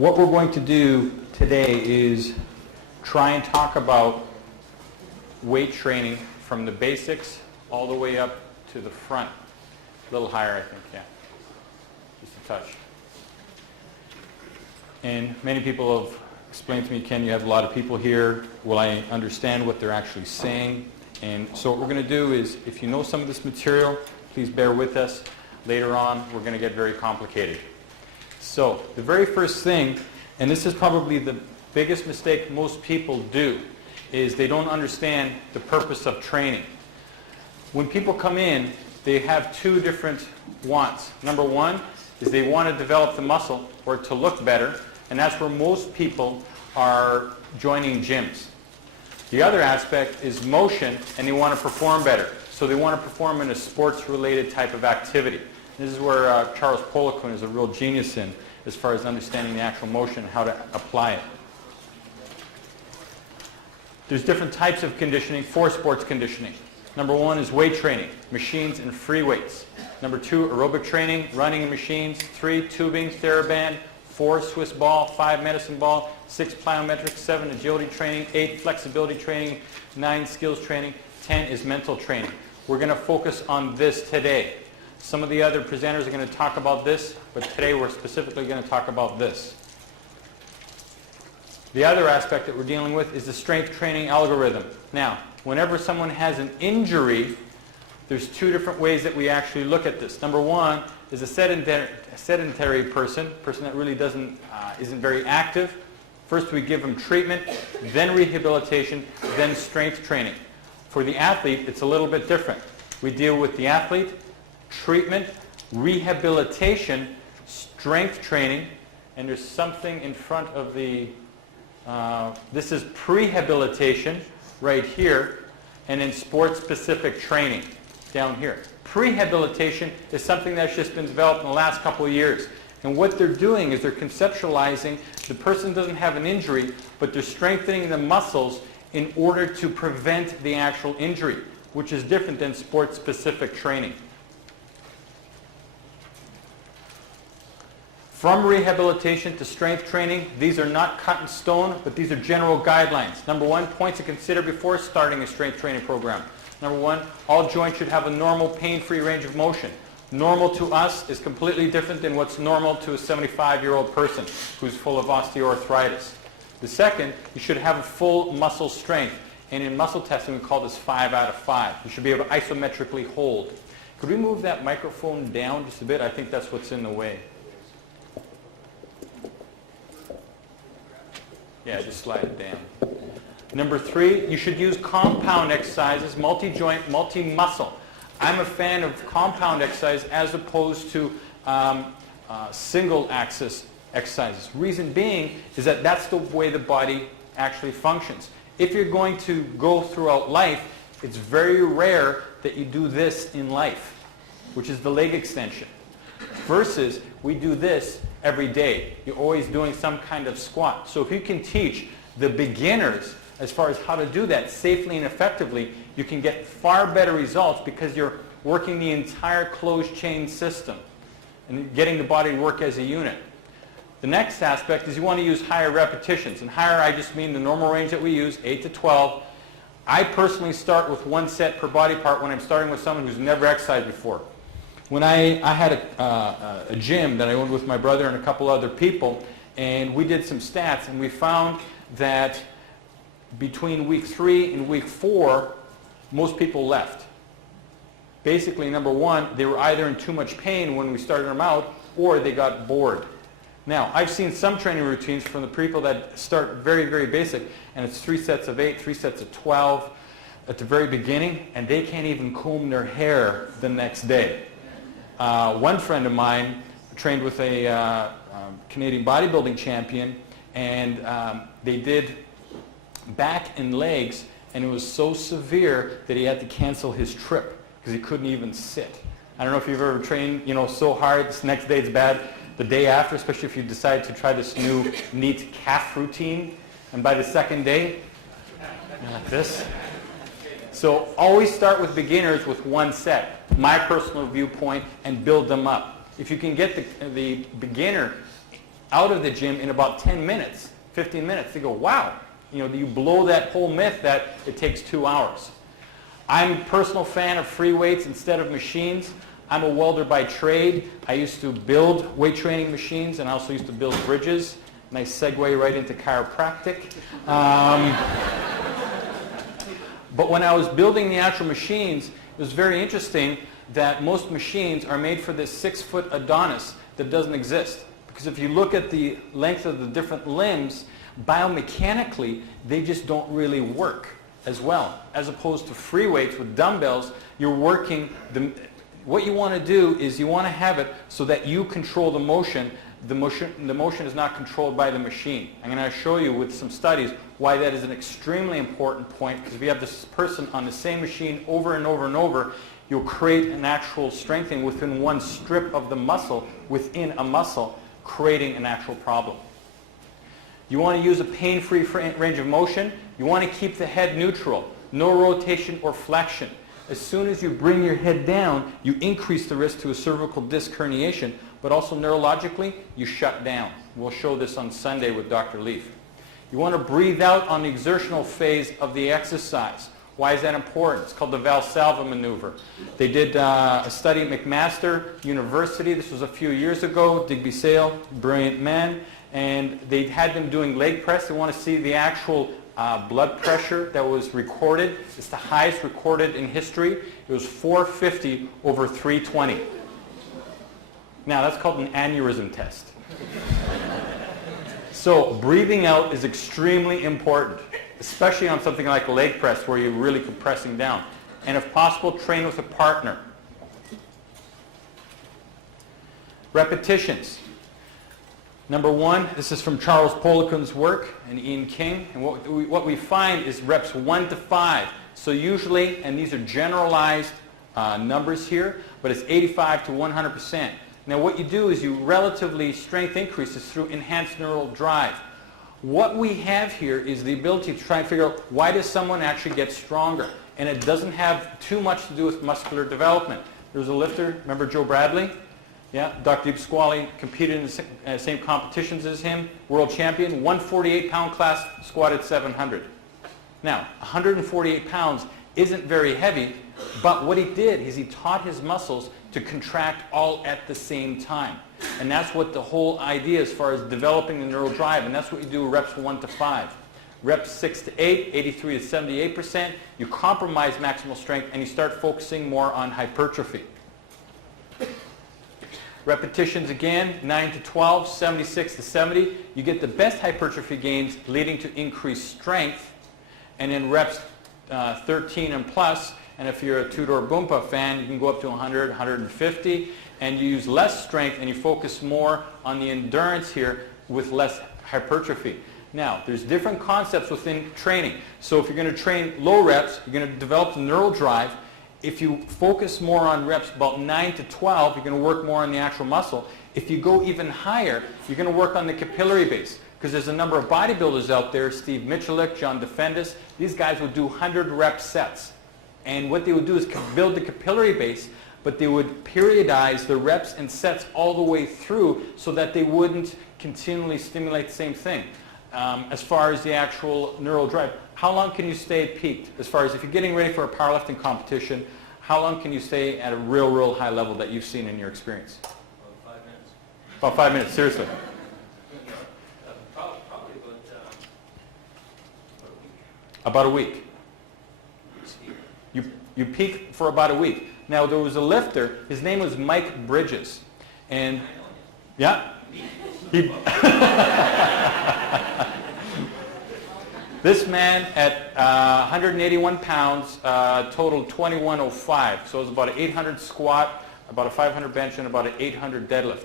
What we're going to do today is try and talk about weight training from the basics all the way up to the front. A little higher, I think, yeah. Just a touch. And many people have explained to me, Ken, you have a lot of people here. Will I understand what they're actually saying? And so what we're going to do is, if you know some of this material, please bear with us. Later on, we're going to get very complicated. So the very first thing, and this is probably the biggest mistake most people do, is they don't understand the purpose of training. When people come in, they have two different wants. Number one is they want to develop the muscle or to look better, and that's where most people are joining gyms. The other aspect is motion, and they want to perform better. So they want to perform in a sports-related type of activity. This is where Charles Poliquin is a real genius in, as far as understanding the actual motion and how to apply it. There's different types of conditioning for sports conditioning. Number one is weight training, machines and free weights. Number two, aerobic training, running and machines. 3, tubing, TheraBand. 4, Swiss ball. 5, medicine ball. 6, plyometrics. 7, agility training. 8, flexibility training. 9, skills training. 10 is mental training. We're going to focus on this today. Some of the other presenters are going to talk about this, but today we're specifically going to talk about this. The other aspect that we're dealing with is the strength training algorithm. Now, whenever someone has an injury, there's two different ways that we actually look at this. Number one is a sedentary person that really isn't very active. First we give them treatment, then rehabilitation, then strength training. For the athlete, it's a little bit different. We deal with the athlete, treatment, rehabilitation, strength training, and there's something in front of the, this is prehabilitation right here, and then sports-specific training down here. Prehabilitation is something that's just been developed in the last couple of years. And what they're doing is they're conceptualizing the person doesn't have an injury, but they're strengthening the muscles in order to prevent the actual injury, which is different than sports-specific training. From rehabilitation to strength training, these are not cut in stone, but these are general guidelines. Number one, points to consider before starting a strength training program. Number one, all joints should have a normal pain-free range of motion. Normal to us is completely different than what's normal to a 75-year-old person who's full of osteoarthritis. The second, you should have a full muscle strength. And in muscle testing, we call this 5 out of 5. You should be able to isometrically hold. Could we move that microphone down just a bit? I think that's what's in the way. Yeah, just slide it down. Number 3, you should use compound exercises, multi-joint, multi-muscle. I'm a fan of compound exercise as opposed to single-axis exercises. Reason being is that that's the way the body actually functions. If you're going to go throughout life, it's very rare that you do this in life, which is the leg extension. Versus, we do this every day. You're always doing some kind of squat. So if you can teach the beginners as far as how to do that safely and effectively, you can get far better results because you're working the entire closed chain system and getting the body to work as a unit. The next aspect is you want to use higher repetitions. And higher, I just mean the normal range that we use, 8 to 12. I personally start with 1 set per body part when I'm starting with someone who's never exercised before. When I had a gym that I owned with my brother and a couple other people, and we did some stats, and we found that between week 3 and week 4, most people left. Basically, number one, they were either in too much pain when we started them out, or they got bored. Now, I've seen some training routines from the people that start very, very basic, and it's 3 sets of 8, 3 sets of 12 at the very beginning, and they can't even comb their hair the next day. One friend of mine trained with a Canadian bodybuilding champion, and they did back and legs, and it was so severe that he had to cancel his trip because he couldn't even sit. I don't know if you've ever trained, so hard, this next day it's bad. The day after, especially if you decide to try this new neat calf routine, and by the second day, you're like this. So always start with beginners with 1 set, my personal viewpoint, and build them up. If you can get the beginner out of the gym in about 10 minutes, 15 minutes. They go, wow, you blow that whole myth that it takes 2 hours. I'm a personal fan of free weights instead of machines. I'm a welder by trade. I used to build weight training machines, and I also used to build bridges. Nice segue right into chiropractic. But when I was building the actual machines, it was very interesting that most machines are made for this 6-foot Adonis that doesn't exist. Because if you look at the length of the different limbs, biomechanically, they just don't really work as well. As opposed to free weights with dumbbells, you're working, what you want to do is you want to have it so that you control the motion. The motion is not controlled by the machine. I'm going to show you with some studies why that is an extremely important point, because if you have this person on the same machine over and over and over, you'll create an actual strengthening within one strip of the muscle within a muscle, creating an actual problem. You want to use a pain-free range of motion. You want to keep the head neutral, no rotation or flexion. As soon as you bring your head down, you increase the risk to a cervical disc herniation, but also neurologically, you shut down. We'll show this on Sunday with Dr. Leaf. You want to breathe out on the exertional phase of the exercise. Why is that important? It's called the Valsalva maneuver. They did a study at McMaster University. This was a few years ago. Digby Sale, brilliant man. And they had them doing leg press. They want to see the actual blood pressure that was recorded. It's the highest recorded in history. It was 450 over 320. Now, that's called an aneurysm test. So breathing out is extremely important, especially on something like a leg press where you're really compressing down. And if possible, train with a partner. Repetitions. Number one, this is from Charles Poliquin's work and Ian King. And what we find is reps 1 to 5. So usually, and these are generalized numbers here, but it's 85 to 100%. Now what you do is you relatively strength increases through enhanced neural drive. What we have here is the ability to try and figure out why does someone actually get stronger. And it doesn't have too much to do with muscular development. There's a lifter, remember Joe Bradley? Yeah, Dr. Pasquale competed in the same competitions as him, world champion, 148-pound class, squatted 700. Now, 148 pounds isn't very heavy, but what he did is he taught his muscles to contract all at the same time. And that's what the whole idea as far as developing the neural drive, and that's what you do reps 1 to 5. Reps 6 to 8, 83 to 78%, you compromise maximal strength and you start focusing more on hypertrophy. Repetitions again, 9 to 12, 76 to 70. You get the best hypertrophy gains leading to increased strength. And in reps 13 and plus, and if you're a Tudor Boompa fan, you can go up to 100, 150. And you use less strength and you focus more on the endurance here with less hypertrophy. Now, there's different concepts within training. So if you're going to train low reps, you're going to develop the neural drive. If you focus more on reps about 9 to 12, you're going to work more on the actual muscle. If you go even higher, you're going to work on the capillary base. Because there's a number of bodybuilders out there, Steve Michalik, John Defendis, these guys would do 100 rep sets. And what they would do is build the capillary base, but they would periodize the reps and sets all the way through so that they wouldn't continually stimulate the same thing. As far as the actual neural drive, how long can you stay at peaked? As far as if you're getting ready for a powerlifting competition, how long can you stay at a real high level that you've seen in your experience? About 5 minutes. About 5 minutes, seriously. Probably About a week. You peak for about a week. Now there was a lifter, his name was Mike Bridges. And yeah, he this man at 181 pounds totaled 2105. So it was about an 800 squat, about a 500 bench, and about an 800 deadlift.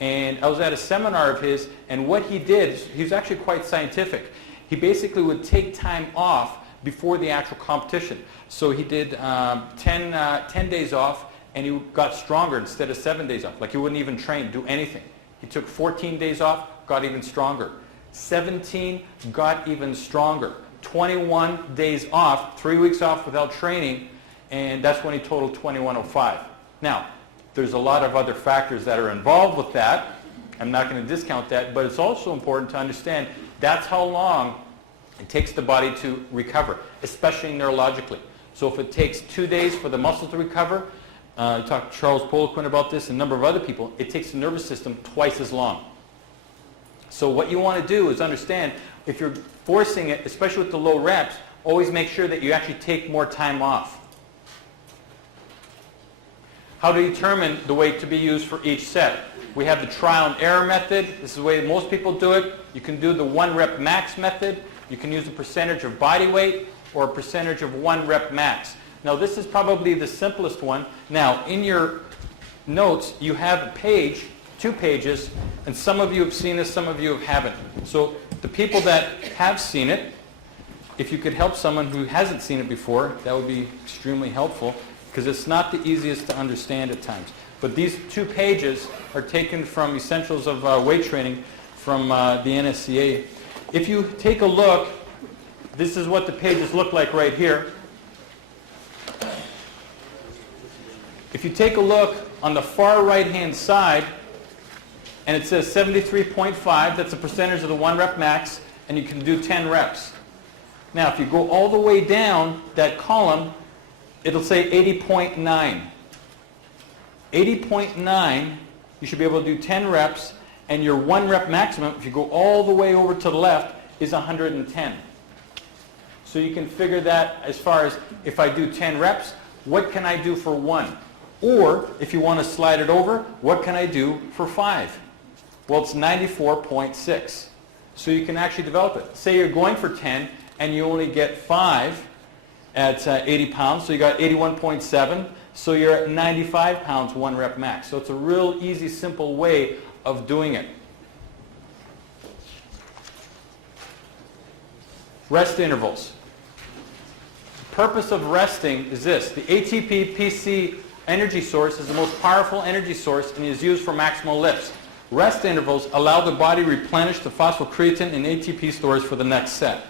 And I was at a seminar of his, and what he did, he was actually quite scientific. He basically would take time off before the actual competition. So he did 10 days off, and he got stronger instead of 7 days off. Like he wouldn't even train, do anything. He took 14 days off, got even stronger. 17, got even stronger. 21 days off, 3 weeks off without training, and that's when he totaled 2105. Now, there's a lot of other factors that are involved with that, I'm not going to discount that, but it's also important to understand that's how long it takes the body to recover, especially neurologically. So if it takes 2 days for the muscle to recover, I talked to Charles Poliquin about this and a number of other people, it takes the nervous system twice as long. So what you want to do is understand, if you're forcing it, especially with the low reps, always make sure that you actually take more time off. How to determine the weight to be used for each set. We have the trial and error method. This is the way most people do it. You can do the 1 rep max method. You can use a percentage of body weight or a percentage of 1 rep max. Now this is probably the simplest one. Now in your notes you have a page, 2 pages, and some of you have seen this, some of you haven't. So the people that have seen it, if you could help someone who hasn't seen it before, that would be extremely helpful, because it's not the easiest to understand at times. But these 2 pages are taken from Essentials of Weight Training from the NSCA. If you take a look, this is what the pages look like right here. If you take a look on the far right-hand side, and it says 73.5, that's a percentage of the 1 rep max, and you can do 10 reps. Now, if you go all the way down that column, it'll say 80.9. 80.9, you should be able to do 10 reps, and your 1 rep maximum, if you go all the way over to the left, is 110. So you can figure that as far as, if I do 10 reps, what can I do for 1? Or, if you want to slide it over, what can I do for 5? Well, it's 94.6. So you can actually develop it. Say you're going for 10, and you only get 5 at 80 pounds, so you got 81.7, so you're at 95 pounds 1 rep max. So it's a real easy, simple way of doing it. Rest intervals. The purpose of resting is this. The ATP-PC energy source is the most powerful energy source and is used for maximal lifts. Rest intervals allow the body to replenish the phosphocreatine and ATP stores for the next set.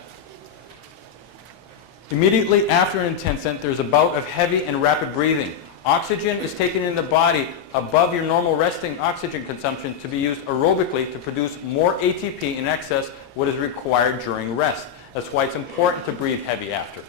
Immediately after an intense set, there's a bout of heavy and rapid breathing. Oxygen is taken in the body above your normal resting oxygen consumption to be used aerobically to produce more ATP in excess what is required during rest. That's why it's important to breathe heavy after.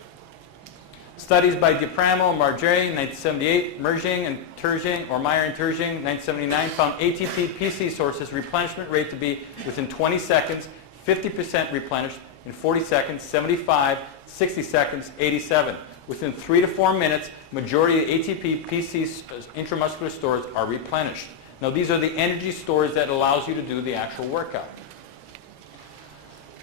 Studies by DiPramo, Margeri, 1978, Merging and Terging, or Meyer and Terging, 1979, found ATP-PC sources replenishment rate to be within 20 seconds, 50% replenished, in 40 seconds, 75, 60 seconds, 87. Within 3 to 4 minutes, majority of ATP-PC intramuscular stores are replenished. Now these are the energy stores that allows you to do the actual workout.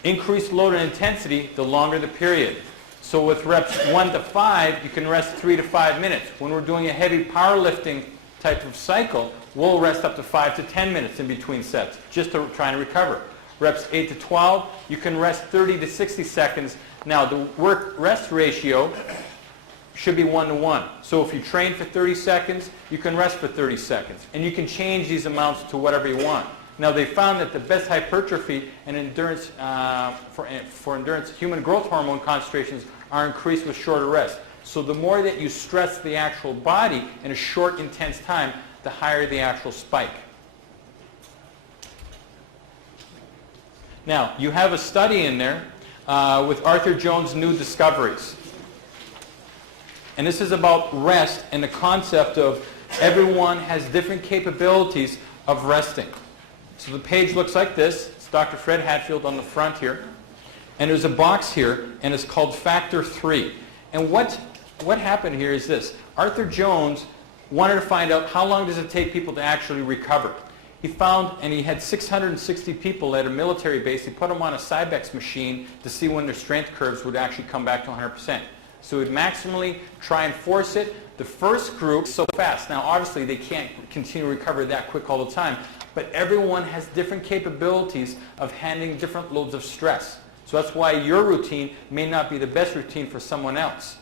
Increased load and intensity, the longer the period. So with reps 1 to 5, you can rest 3 to 5 minutes. When we're doing a heavy powerlifting type of cycle, we'll rest up to 5 to 10 minutes in between sets, just to try and recover. Reps 8 to 12, you can rest 30 to 60 seconds. Now the work-rest ratio should be 1 to 1. So if you train for 30 seconds, you can rest for 30 seconds. And you can change these amounts to whatever you want. Now they found that the best hypertrophy and endurance, for endurance, human growth hormone concentrations are increased with shorter rest. So the more that you stress the actual body in a short, intense time, the higher the actual spike. Now, you have a study in there with Arthur Jones' new discoveries. And this is about rest and the concept of everyone has different capabilities of resting. So the page looks like this. It's Dr. Fred Hatfield on the front here. And there's a box here, and it's called Factor 3. And what happened here is this. Arthur Jones wanted to find out how long does it take people to actually recover. He found, and he had 660 people at a military base. He put them on a Cybex machine to see when their strength curves would actually come back to 100%. So he'd maximally try and force it. The first group, so fast. Now, obviously, they can't continue to recover that quick all the time. But everyone has different capabilities of handling different loads of stress. So that's why your routine may not be the best routine for someone else.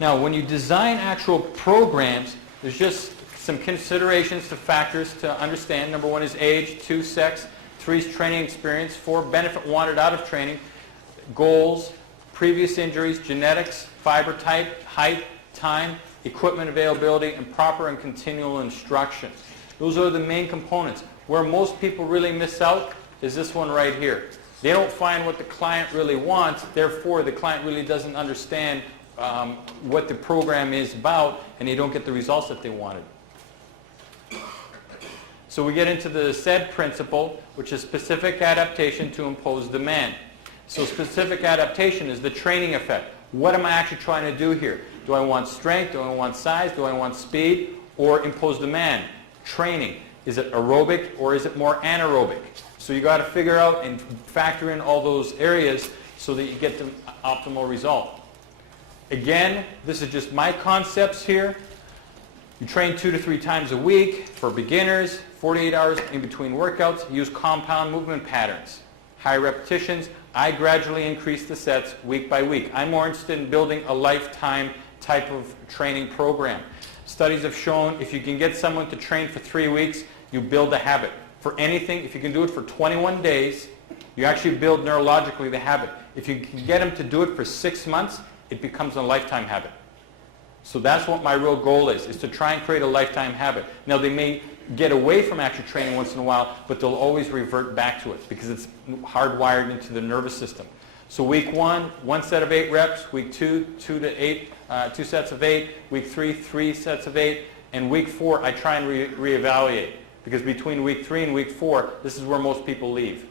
Now, when you design actual programs, there's just some considerations to factors to understand. Number 1 is age, 2, sex, 3 is training experience, 4, benefit wanted out of training, goals, previous injuries, genetics, fiber type, height, time, equipment availability, and proper and continual instruction. Those are the main components. Where most people really miss out is this one right here. They don't find what the client really wants, therefore the client really doesn't understand what the program is about, and they don't get the results that they wanted. So we get into the 𝙑 principle, which is specific adaptation to impose demand. So specific adaptation is the training effect. What am I actually trying to do here? Do I want strength? Do I want size? Do I want speed? Or impose demand? Training. Is it aerobic or is it more anaerobic? So you got to figure out and factor in all those areas so that you get the optimal result. Again, this is just my concepts here. You train 2 to 3 times a week for beginners, 48 hours in between workouts. Use compound movement patterns. High repetitions. I gradually increase the sets week by week. I'm more interested in building a lifetime type of training program. Studies have shown if you can get someone to train for 3 weeks, you build a habit. For anything, if you can do it for 21 days, you actually build neurologically the habit. If you can get them to do it for 6 months, it becomes a lifetime habit. So that's what my real goal is to try and create a lifetime habit. Now they may get away from actual training once in a while, but they'll always revert back to it because it's hardwired into the nervous system. So week 1, 1 set of 8 reps. Week 2, 2 to 8, 2 sets of 8. Week 3, 3 sets of 8. And week 4, I try and reevaluate because between week 3 and week 4, this is where most people leave.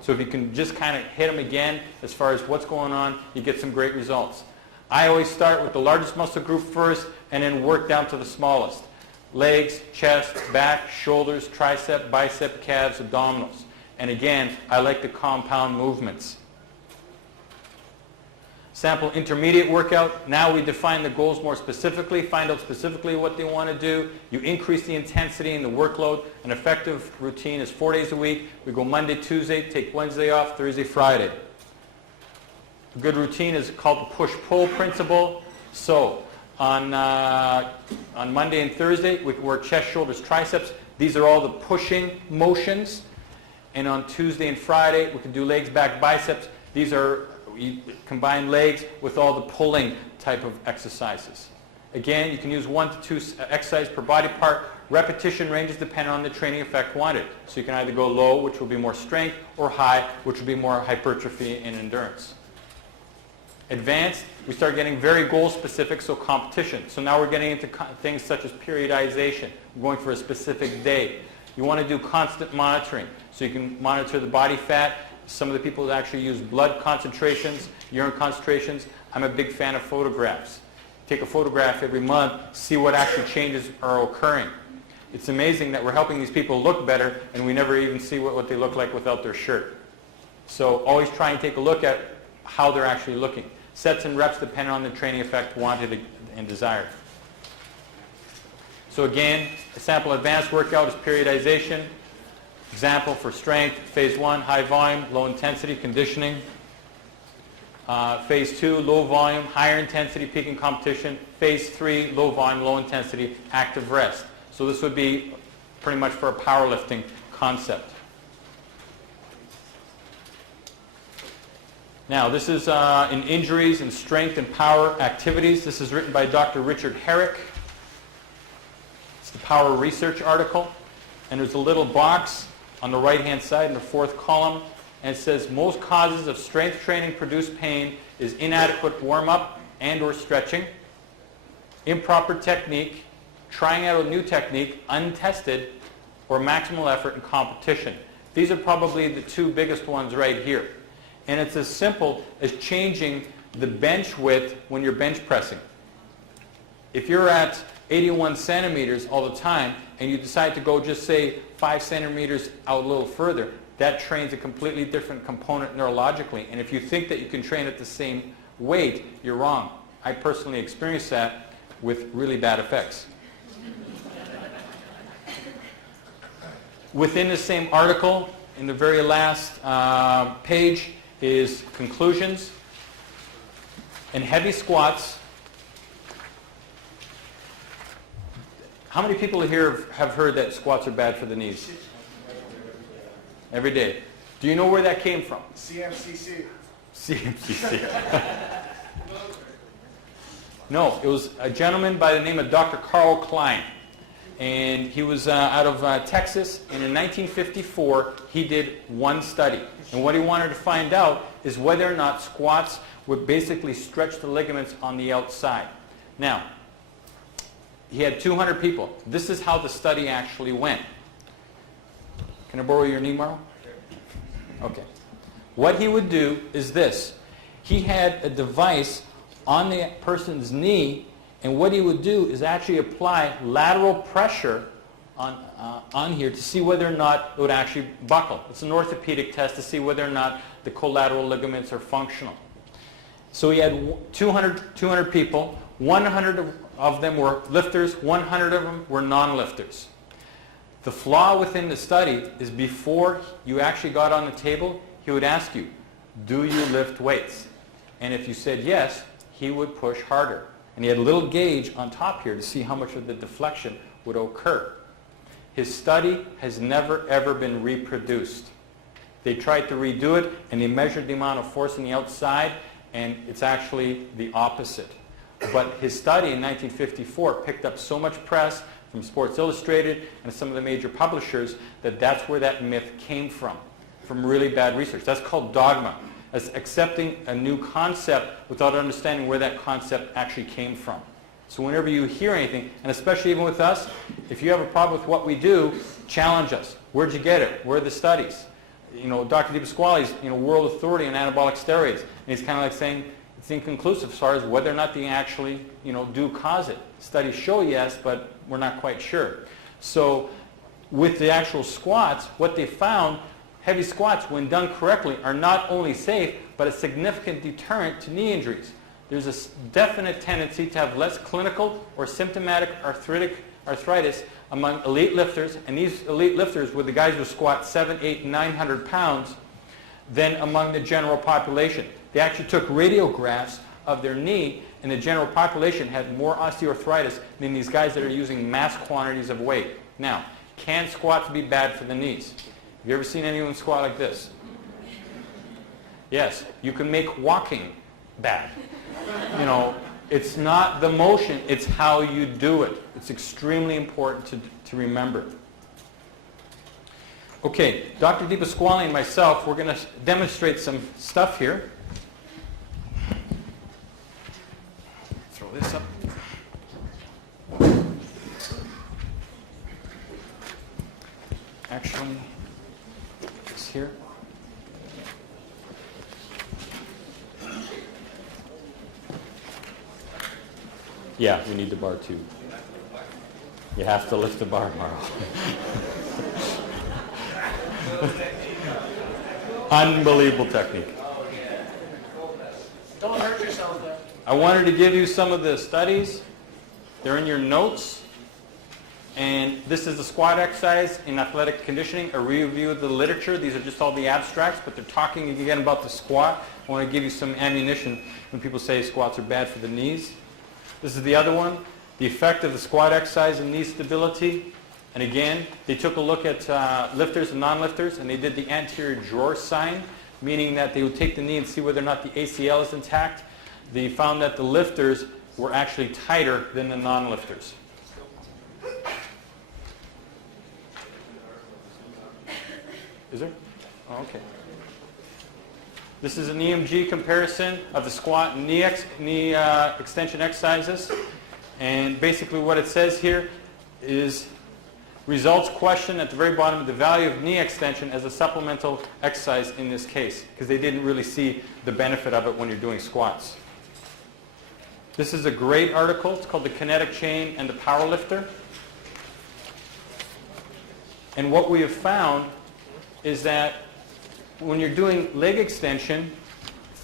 So if you can just kind of hit them again as far as what's going on, you get some great results. I always start with the largest muscle group first and then work down to the smallest. Legs, chest, back, shoulders, tricep, bicep, calves, abdominals. And again, I like the compound movements. Sample intermediate workout. Now we define the goals more specifically, find out specifically what they want to do. You increase the intensity and the workload. An effective routine is 4 days a week. We go Monday, Tuesday, take Wednesday off, Thursday, Friday. A good routine is called the push-pull principle. So on Monday and Thursday, we can work chest, shoulders, triceps. These are all the pushing motions. And on Tuesday and Friday, we can do legs, back, biceps. These are, you combine legs with all the pulling type of exercises. Again, you can use 1 to 2 exercises per body part. Repetition ranges depend on the training effect wanted. So you can either go low, which will be more strength, or high, which will be more hypertrophy and endurance. Advanced, we start getting very goal specific, so competition. So now we're getting into things such as periodization. We're going for a specific day. You want to do constant monitoring. So you can monitor the body fat. Some of the people that actually use blood concentrations, urine concentrations. I'm a big fan of photographs. Take a photograph every month, see what actual changes are occurring. It's amazing that we're helping these people look better and we never even see what they look like without their shirt. So always try and take a look at how they're actually looking. Sets and reps depend on the training effect wanted and desired. So again, a sample advanced workout is periodization. Example for strength, phase 1, high volume, low intensity, conditioning. Phase 2, low volume, higher intensity, peaking competition. Phase 3, low volume, low intensity, active rest. So this would be pretty much for a powerlifting concept. Now, this is in injuries and strength and power activities. This is written by Dr. Richard Herrick. It's the Power Research article. And there's a little box on the right-hand side in the 4th column. And it says, most causes of strength training produce pain is inadequate warm-up and or stretching, improper technique, trying out a new technique, untested, or maximal effort in competition. These are probably the 2 biggest ones right here. And it's as simple as changing the bench width when you're bench pressing. If you're at 81 centimeters all the time and you decide to go just say 5 centimeters out a little further, that trains a completely different component neurologically. And if you think that you can train at the same weight, you're wrong. I personally experienced that with really bad effects. Within the same article, in the very last page, is conclusions. And heavy squats. How many people here have heard that squats are bad for the knees? Every day. Do you know where that came from? CMCC. CMCC. No, it was a gentleman by the name of Dr. 𝙁𝙬𝙬𝙚. And he was out of Texas, and in 1954 he did one study. And what he wanted to find out is whether or not squats would basically stretch the ligaments on the outside. Now, he had 200 people. This is how the study actually went. Can I borrow your knee, Mauro? Okay. What he would do is this. He had a device on the person's knee, and what he would do is actually apply lateral pressure on here to see whether or not it would actually buckle. It's an orthopedic test to see whether or not the collateral ligaments are functional. So he had 200 people. 100 of them were lifters. 100 of them were non-lifters. The flaw within the study is before you actually got on the table, he would ask you, do you lift weights? And if you said yes, he would push harder. And he had a little gauge on top here to see how much of the deflection would occur. His study has never ever been reproduced. They tried to redo it, and they measured the amount of force on the outside, and it's actually the opposite. But his study in 1954 picked up so much press from Sports Illustrated and some of the major publishers that that's where that myth came from really bad research. That's called dogma. As accepting a new concept without understanding where that concept actually came from. So whenever you hear anything, and especially even with us, if you have a problem with what we do, challenge us. Where'd you get it? Where are the studies? You know, Dr. 𝙃𝙬𝙬𝙚 is world authority on anabolic steroids, and he's kind of like saying it's inconclusive as far as whether or not they actually do cause it. Studies show yes, but we're not quite sure. So with the actual squats, what they found, heavy squats, when done correctly, are not only safe, but a significant deterrent to knee injuries. There's a definite tendency to have less clinical or symptomatic arthritis among elite lifters, and these elite lifters were the guys who squat 700, 800, 900 pounds, than among the general population. They actually took radiographs of their knee, and the general population had more osteoarthritis than these guys that are using mass quantities of weight. Now, can squats be bad for the knees? Have you ever seen anyone squat like this? Yes, you can make walking bad. It's not the motion, it's how you do it. It's extremely important to remember. Okay, Dr. 𝙃𝙬𝙬𝙚 and myself, we're going to demonstrate some stuff here. Throw this up. Actually, it's here. Yeah, we need the bar too. You have to lift the bar, Mauro. Unbelievable technique. Don't hurt yourself there. I wanted to give you some of the studies. They're in your notes. And this is the squat exercise in athletic conditioning, a review of the literature. These are just all the abstracts, but they're talking again about the squat. I want to give you some ammunition when people say squats are bad for the knees. This is the other one, the effect of the squat exercise in knee stability. And again, they took a look at lifters and non-lifters, and they did the anterior drawer sign, meaning that they would take the knee and see whether or not the ACL is intact. They found that the lifters were actually tighter than the non-lifters. Is there? Oh, okay. This is an EMG comparison of the squat and knee extension exercises. And basically what it says here is results question at the very bottom of the value of knee extension as a supplemental exercise in this case, because they didn't really see the benefit of it when you're doing squats. This is a great article. It's called The Kinetic Chain and the Powerlifter. And what we have found is that when you're doing leg extension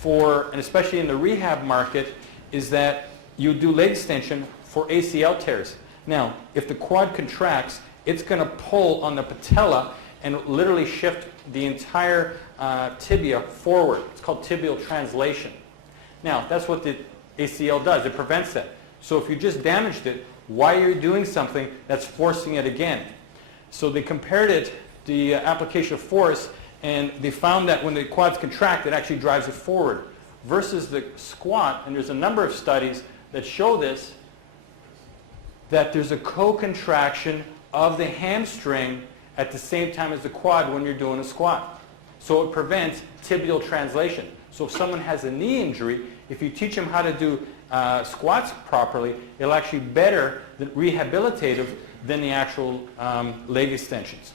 and especially in the rehab market, is that you do leg extension for ACL tears. Now, if the quad contracts, it's going to pull on the patella and literally shift the entire tibia forward. It's called tibial translation. Now, that's what the ACL does. It prevents that. So if you just damaged it, why are you doing something that's forcing it again? So they compared it, the application of force, and they found that when the quads contract, it actually drives it forward. Versus the squat, and there's a number of studies that show this, that there's a co-contraction of the hamstring at the same time as the quad when you're doing a squat. So it prevents tibial translation. So if someone has a knee injury, if you teach them how to do squats properly, it'll actually be better, rehabilitative, than the actual leg extensions.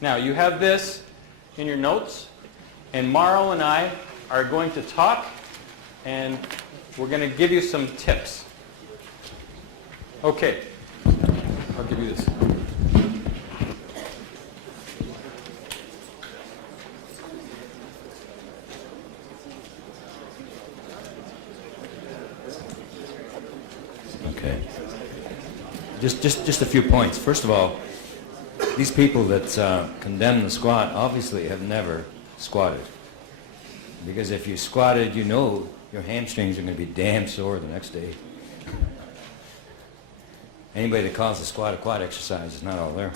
Now you have this in your notes, and Mauro and I are going to talk, and we're going to give you some tips. Okay, I'll give you this. Okay. Just a few points. First of all, these people that condemn the squat obviously have never squatted. Because if you squatted, you know your hamstrings are going to be damn sore the next day. Anybody that calls the squat a quad exercise is not all there.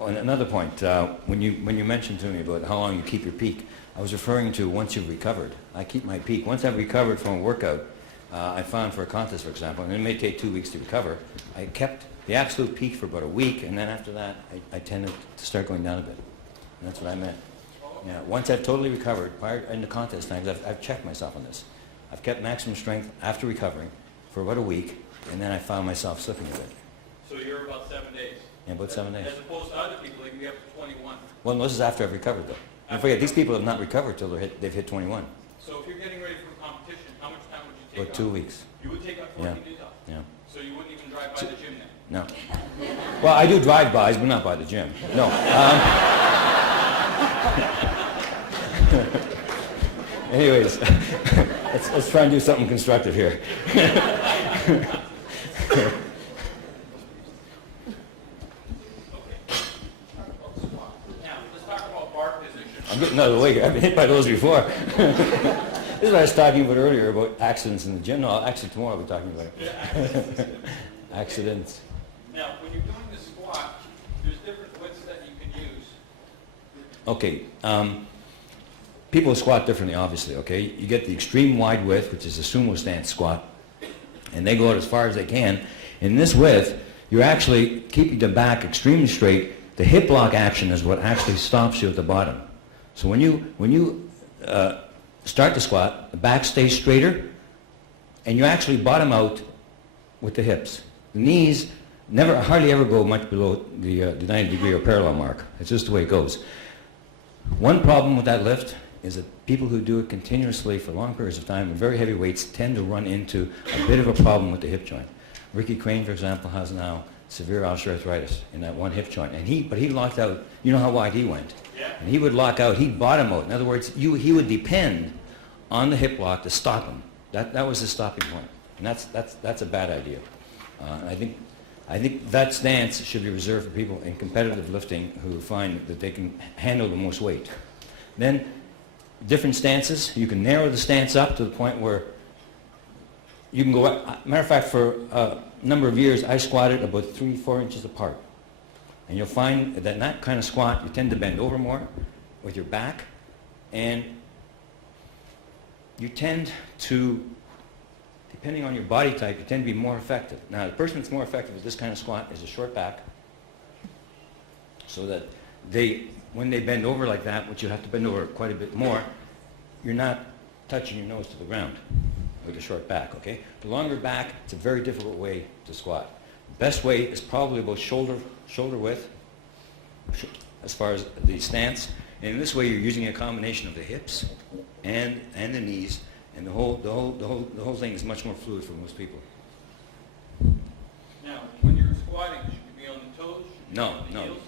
Oh, and another point, when you mentioned to me about how long you keep your peak, I was referring to once you've recovered. I keep my peak. Once I've recovered from a workout, I found for a contest, for example, and it may take 2 weeks to recover, I kept the absolute peak for about a week, and then after that, I tended to start going down a bit. And that's what I meant. Yeah, once I've totally recovered, in the contest times, I've checked myself on this. I've kept maximum strength after recovering for about a week, and then I found myself slipping a bit. So you're about 7 days? Yeah, about 7 days. As opposed to other people, they can get up to 21. Well, no, this is after I've recovered, though. Don't forget, these people have not recovered till they've hit 21. So if you're getting ready for a competition, how much time would you take About 2 weeks. You would take up 14 days off? Yeah. So you wouldn't even drive by the gym then? No. Well, I do drive-bys, but not by the gym. No. Anyways, let's try and do something constructive here. Now, let's talk about bar position. I'm getting out of the way here. I've been hit by those before. This is what I was talking about earlier about accidents in the gym. No, actually tomorrow I'll be talking about it. Accidents. Now, when you're doing the squat, there's different widths that you can use. Okay. People squat differently, obviously, okay? You get the extreme wide width, which is a sumo stance squat, and they go out as far as they can. In this width, you're actually keeping the back extremely straight. The hip lock action is what actually stops you at the bottom. So when you start the squat, the back stays straighter, and you actually bottom out with the hips. The knees hardly ever go much below the 90-degree or parallel mark. It's just the way it goes. One problem with that lift is that people who do it continuously for long periods of time with very heavy weights tend to run into a bit of a problem with the hip joint. Ricky Crane, for example, has now severe osteoarthritis in that one hip joint. But he locked out, you know how wide he went? Yeah. And he would lock out, he'd bottom out. In other words, he would depend on the hip lock to stop him. That was his stopping point. And that's a bad idea. I think that stance should be reserved for people in competitive lifting who find that they can handle the most weight. Then, different stances. You can narrow the stance up to the point where you can go. Matter of fact, for a number of years, I squatted about 3-4 inches apart. And you'll find that in that kind of squat, you tend to bend over more with your back, and you tend to, depending on your body type, you tend to be more effective. Now, the person that's more effective with this kind of squat is a short back, so that when they bend over like that, which you have to bend over quite a bit more, you're not touching your nose to the ground with a short back, okay? The longer back, it's a very difficult way to squat. The best way is probably about shoulder width, as far as the stance. And in this way, you're using a combination of the hips and the knees, and the whole thing is much more fluid for most people. Now, when you're squatting, should you be on the toes? Should you be No, on the no. heels?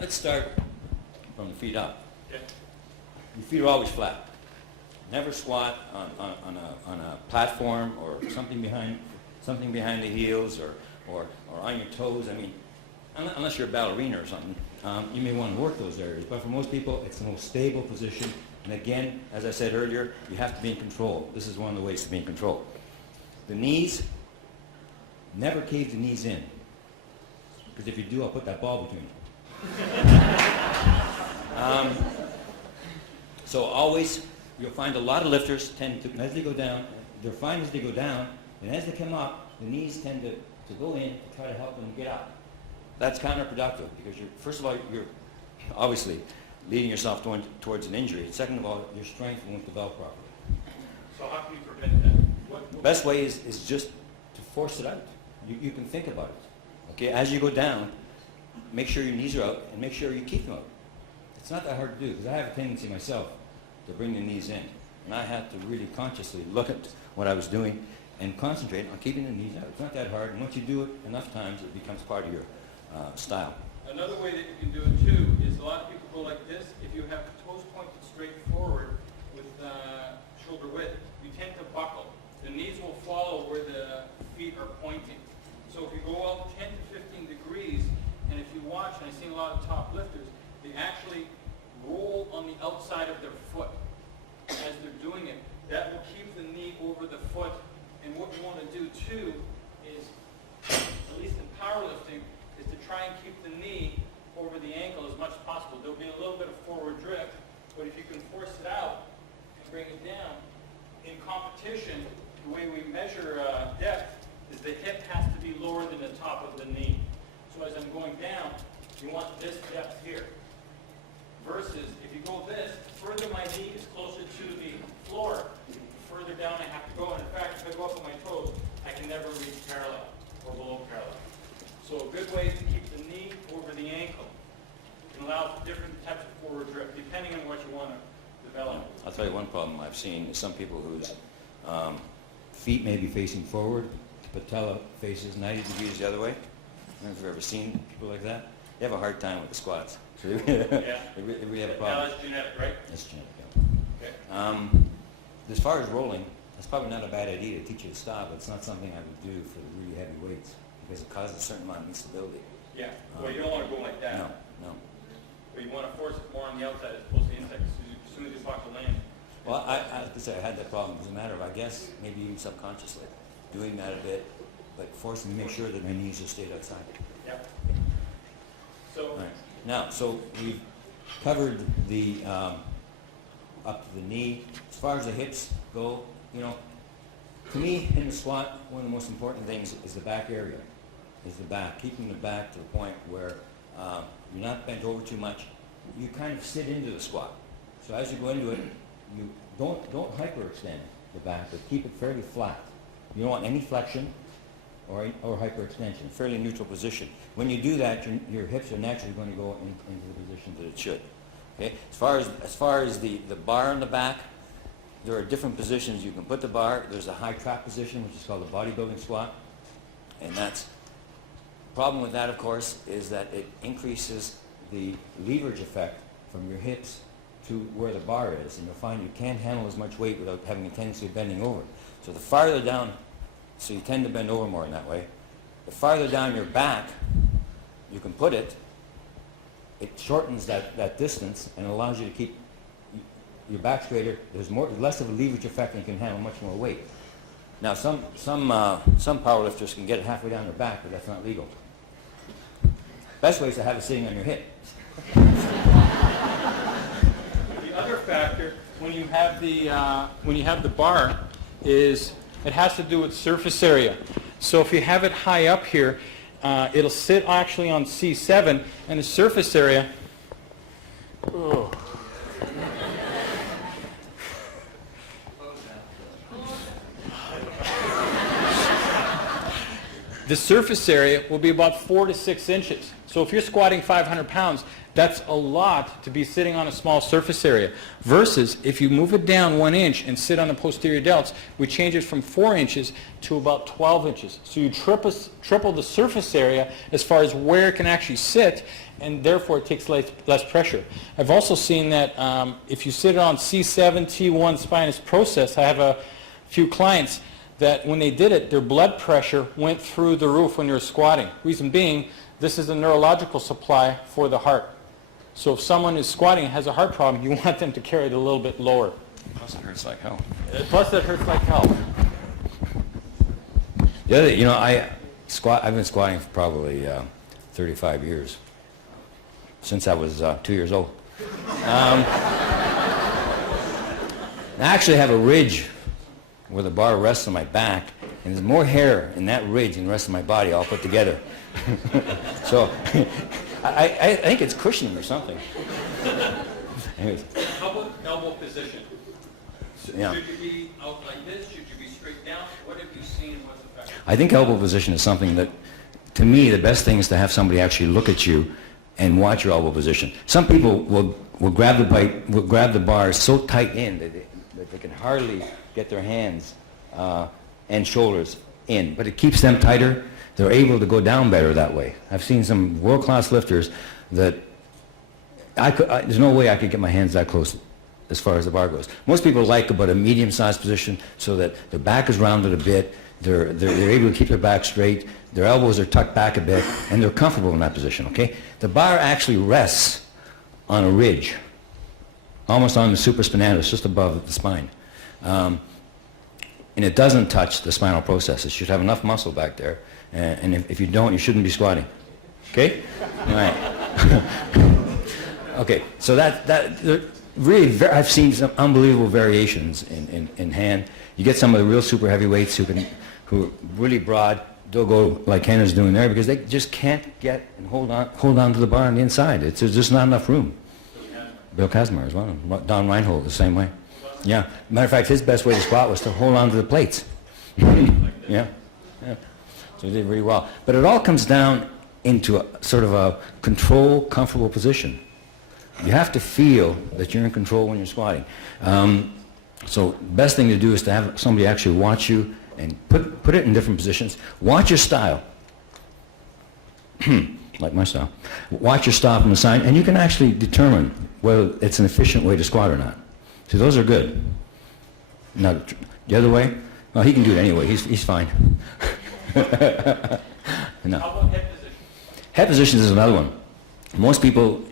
Let's start from the feet up. Okay. Your feet are always flat. Never squat on a platform or something behind the heels or on your toes. I mean, unless you're a ballerina or something, you may want to work those areas. But for most people, it's the most stable position. And again, as I said earlier, you have to be in control. This is one of the ways to be in control. The knees, never cave the knees in. Because if you do, I'll put that ball between you. So always, you'll find a lot of lifters tend to, as they go down, they're fine as they go down, and as they come up, the knees tend to go in to try to help them get up. That's counterproductive because first of all, you're obviously leading yourself towards an injury. Second of all, your strength won't develop properly. So how can you prevent that? The best way is just to force it out. You can think about it. Okay, as you go down, make sure your knees are out and make sure you keep them out. It's not that hard to do because I have a tendency myself to bring the knees in. And I had to really consciously look at what I was doing and concentrate on keeping the knees out. It's not that hard, and once you do it enough times, it becomes part of your style. Another way that you can do it too is a lot of people go like this. If you have toes pointed straight forward with shoulder width, you tend to buckle. The knees will follow where the feet are pointing. So if you go out 10 to 15 degrees, and if you watch, and I've seen a lot of top lifters, they actually roll on the outside of their foot as they're doing it. That will keep the knee over the foot. And what you want to do too is, at least in powerlifting, is to try and keep the knee over the ankle as much as possible. There'll be a little bit of forward drift, but if you can force it out and bring it down, in competition, the way we measure depth is the hip has to be lower than the top of the knee. So as I'm going down, you want this depth here. Versus, if you go this, the further my knee is closer to the floor, the further down I have to go. And in fact, if I go up on my toes, I can never reach parallel or below parallel. So a good way is to keep the knee over the ankle. It can allow for different types of forward drift, depending on what you want to develop. I'll tell you one problem I've seen is some people whose feet may be facing forward, patella faces 90 degrees the other way. I don't know if you've ever seen people like that. They have a hard time with the squats. So they really have a problem. Now that's genetic, right? That's genetic, Okay. as far as rolling, it's probably not a bad idea to teach you to stop, but it's not something I would do for the really heavy weights because it causes a certain amount of instability. Yeah. Well, you don't want to go like that. No. But you want to force it more on the outside as opposed to the inside. As soon as you talk to land. Well, I have to say I had that problem. It was a matter of, I guess, maybe even subconsciously, doing that a bit, but forcing to make sure that my knees just stayed outside. Yeah. So. All right. Now, so we've covered the up to the knee. As far as the hips go, to me in the squat, one of the most important things is the back area, is the back, keeping the back to the point where you're not bent over too much. You kind of sit into the squat. So as you go into it, you don't hyperextend the back, but keep it fairly flat. You don't want any flexion or hyperextension, fairly neutral position. When you do that, your hips are naturally going to go into the position that it should. Okay? As far as the bar in the back, there are different positions you can put the bar. There's a high trap position, which is called the bodybuilding squat, and that's the problem with that, of course, is that it increases the leverage effect from your hips to where the bar is, and you'll find you can't handle as much weight without having a tendency of bending over. So the farther down, so you tend to bend over more in that way, the farther down your back you can put it, it shortens that distance and allows you to keep your back straighter. There's less of a leverage effect and you can handle much more weight. Now some powerlifters can get it halfway down their back, but that's not legal. Best way is to have it sitting on your hip. The other factor when you have the bar is it has to do with surface area. So if you have it high up here, it'll sit actually on C7, and the surface area. Oh. The surface area will be about 4 to 6 inches. So if you're squatting 500 pounds, that's a lot to be sitting on a small surface area. Versus if you move it down 1 inch and sit on the posterior delts, we change it from 4 inches to about 12 inches. So you triple the surface area as far as where it can actually sit, and therefore it takes less pressure. I've also seen that if you sit on C7, T1 spinous process, I have a few clients that when they did it, their blood pressure went through the roof when they were squatting. Reason being, this is a neurological supply for the heart. So if someone is squatting and has a heart problem, you want them to carry it a little bit lower. Plus it hurts like hell. Plus it hurts like hell. The other, I've been squatting for probably 35 years, since I was 2 years old. I actually have a ridge where the bar rests on my back, and there's more hair in that ridge than the rest of my body all put together. So I think it's cushioning or something. Anyways. How about elbow position? Yeah. Should you be out like this? Should you be straight down? What have you seen and what's effective? I think elbow position is something that, to me, the best thing is to have somebody actually look at you and watch your elbow position. Some people will grab the bar so tight in that they can hardly get their hands and shoulders in, but it keeps them tighter. They're able to go down better that way. I've seen some world-class lifters that there's no way I could get my hands that close as far as the bar goes. Most people like about a medium-sized position so that their back is rounded a bit, they're able to keep their back straight, their elbows are tucked back a bit, and they're comfortable in that position, okay? The bar actually rests on a ridge, almost on the supraspinatus, just above the spine. And it doesn't touch the spinal process. It should have enough muscle back there, and if you don't, you shouldn't be squatting, okay? All right. Okay, so really, I've seen some unbelievable variations in hand. You get some of the real super heavyweights who are really broad. They'll go like Ken is doing there because they just can't get and hold on to the bar on the inside. There's just not enough room. Bill Kazmaier as well. Don Reinhold the same way. Yeah. Matter of fact, his best way to squat was to hold on to the plates. Yeah. So he did really well. But it all comes down into a sort of a control, comfortable position. You have to feel that you're in control when you're squatting. So the best thing to do is to have somebody actually watch you and put it in different positions. Watch your style. Like my style. Watch your style from the side, and you can actually determine whether it's an efficient way to squat or not. So those are good. Now, the other way, well, he can do it anyway. He's fine. No. How about head position? Head positions is another one. Most people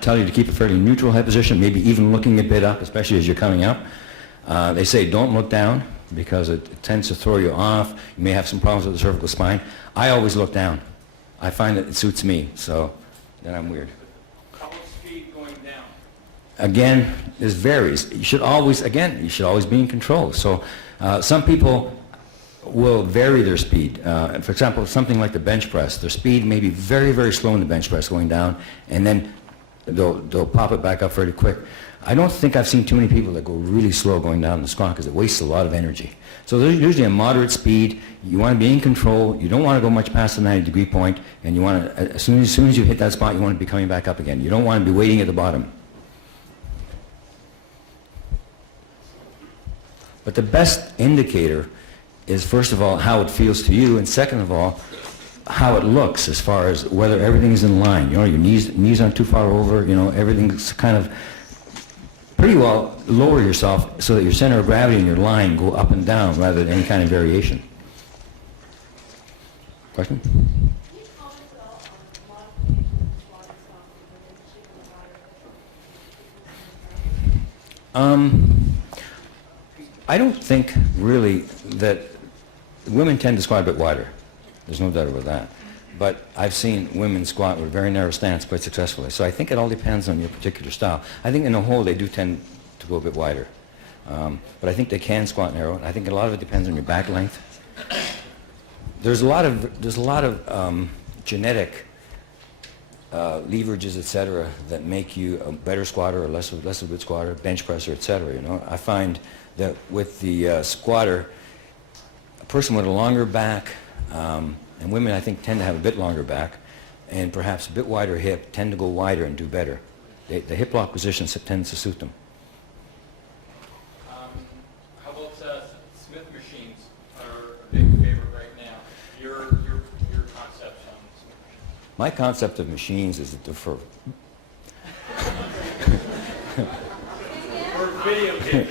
tell you to keep a fairly neutral head position, maybe even looking a bit up, especially as you're coming up. They say don't look down because it tends to throw you off. You may have some problems with the cervical spine. I always look down. I find that it suits me, so then I'm weird. How about speed going down? Again, this varies. You should always be in control. So some people will vary their speed. For example, something like the bench press, their speed may be very, very slow in the bench press going down, and then they'll pop it back up fairly quick. I don't think I've seen too many people that go really slow going down the squat because it wastes a lot of energy. So there's usually a moderate speed. You want to be in control. You don't want to go much past the 90-degree point, and you want to, as soon as you hit that spot, you want to be coming back up again. You don't want to be waiting at the bottom. But the best indicator is, first of all, how it feels to you, and second of all, how it looks as far as whether everything's in line. You know, your knees aren't too far over, you know, everything's kind of pretty well lower yourself so that your center of gravity and your line go up and down rather than any kind of variation. Question? I don't think really that women tend to squat a bit wider. There's no doubt about that. But I've seen women squat with a very narrow stance quite successfully. So I think it all depends on your particular style. I think in the whole they do tend to go a bit wider. But I think they can squat narrow. I think a lot of it depends on your back length. There's a lot of genetic leverages, etc., that make you a better squatter or less of a good squatter, bench presser, etc. You know, I find that with the squatter, a person with a longer back, and women I think tend to have a bit longer back, and perhaps a bit wider hip, tend to go wider and do better. The hip lock position tends to suit them. How about Smith machines are a big favorite right now? Your concepts on Smith machines? My concept of machines is that they're for video games.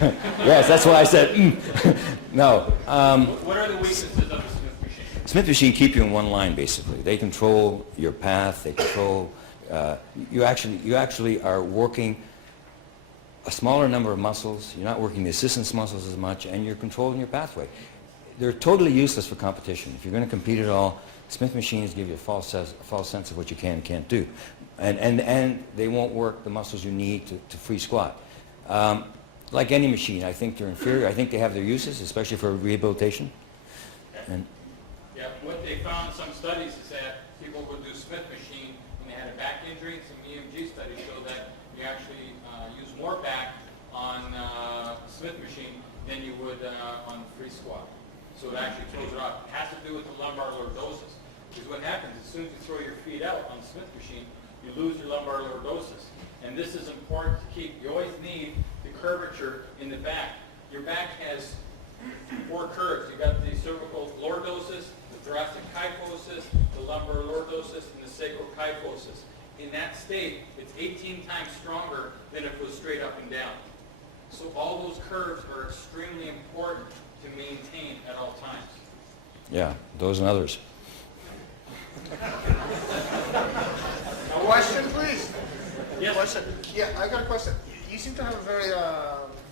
yes, that's why I said no. What are the weaknesses of the Smith machine? Smith machine keep you in one line basically. They control your path. They control. You actually are working a smaller number of muscles. You're not working the assistance muscles as much, and you're controlling your pathway. They're totally useless for competition. If you're going to compete at all, Smith machines give you a false sense of what you can and can't do, and they won't work the muscles you need to free squat. Like any machine, I think they're inferior. I think they have their uses, especially for rehabilitation. And Yeah, what they found in some studies is that people would do Smith machine when they had a back injury. Some EMG studies show that you actually use more back on Smith machine than you would on free squat. So it actually throws it off. It has to do with the lumbar lordosis. Because what happens, as soon as you throw your feet out on the Smith machine, you lose your lumbar lordosis. And this is important to keep. You always need the curvature in the back. Your back has 4 curves. You've got the cervical lordosis, the thoracic kyphosis, the lumbar lordosis, and the sacrokyphosis. In that state, it's 18 times stronger than if it was straight up and down. So all those curves are extremely important to maintain at all times. yeah, those and others. Question, please. Yes. Question. Yeah, I got a question. You seem to have a very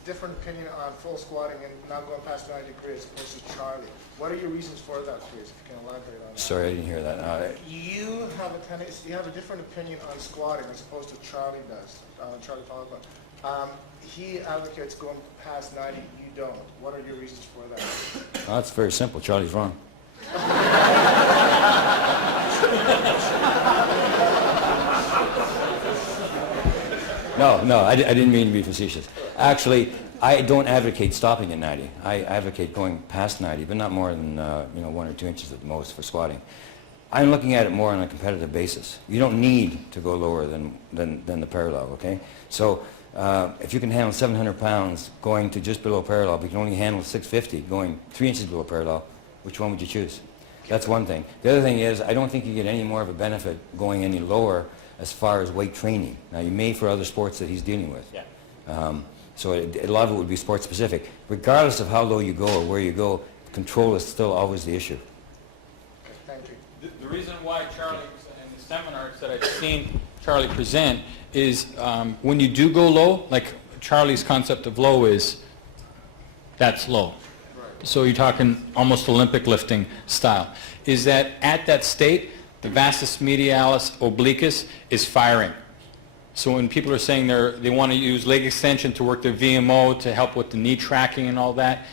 different opinion on full squatting and not going past 90 degrees versus Charlie. What are your reasons for that, please? If you can elaborate on that. Sorry, I didn't hear that. You have a tendency, you have a different opinion on squatting as opposed to Charlie does. Charlie Powerlifting. He advocates going past 90. You don't. What are your reasons for that? That's very simple. Charlie's wrong. No, I didn't mean to be facetious. Actually, I don't advocate stopping at 90. I advocate going past 90, but not more than 1 or 2 inches at the most for squatting. I'm looking at it more on a competitive basis. You don't need to go lower than the parallel, okay? So if you can handle 700 pounds going to just below parallel, but you can only handle 650 going 3 inches below parallel, which one would you choose? That's one thing. The other thing is, I don't think you get any more of a benefit going any lower as far as weight training. Now, you may for other sports that he's dealing with. Yeah. So a lot of it would be sport specific. Regardless of how low you go or where you go, control is still always the issue. Okay, thank you. The reason why Charlie, in the seminars that I've seen Charlie present, is when you do go low, like Charlie's concept of low is, that's low. So you're talking almost Olympic lifting style. Is that at that state, the vastus medialis obliquus is firing. So when people are saying they want to use leg extension to work their VMO to help with the knee tracking and all that,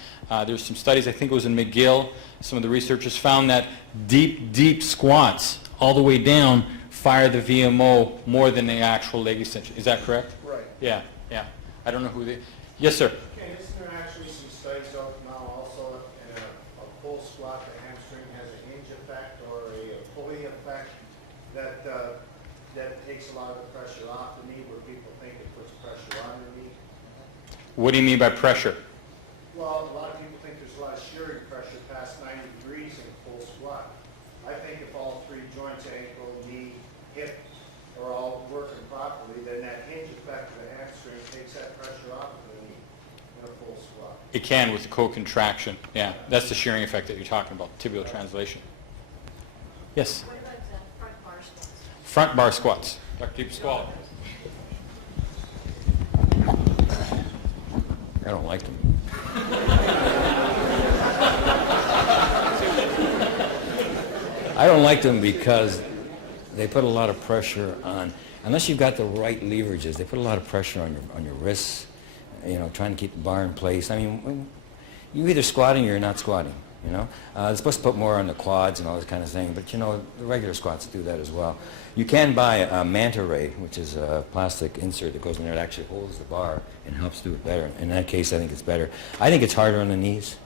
there's some studies, I think it was in McGill, some of the researchers found that deep squats all the way down fire the VMO more than the actual leg extension. Is that correct? Right. Yeah. I don't know who they... Yes, sir. Okay, isn't there actually some studies out now also in a full squat, the hamstring has a hinge effect or a pulley effect that takes a lot of the pressure off the knee where people think it puts pressure on the knee? What do you mean by pressure? Well, a lot of people think there's a lot of shearing pressure past 90 degrees in a full squat. I think if all 3 joints, ankle, knee, hip, are all working properly, then that hinge effect of the hamstring takes that pressure off of the knee in a full squat. It can with the co-contraction. Yeah, that's the shearing effect that you're talking about, tibial translation. Yes? What about front bar squats? Front bar squats. Dr. Deep Squat. I don't like them. I don't like them because they put a lot of pressure on, unless you've got the right leverages, they put a lot of pressure on your wrists, trying to keep the bar in place. I mean, you're either squatting or you're not squatting, They're supposed to put more on the quads and all this kind of thing, but the regular squats do that as well. You can buy a manta ray, which is a plastic insert that goes in there that actually holds the bar and helps do it better. In that case, I think it's better. I think it's harder on the knees,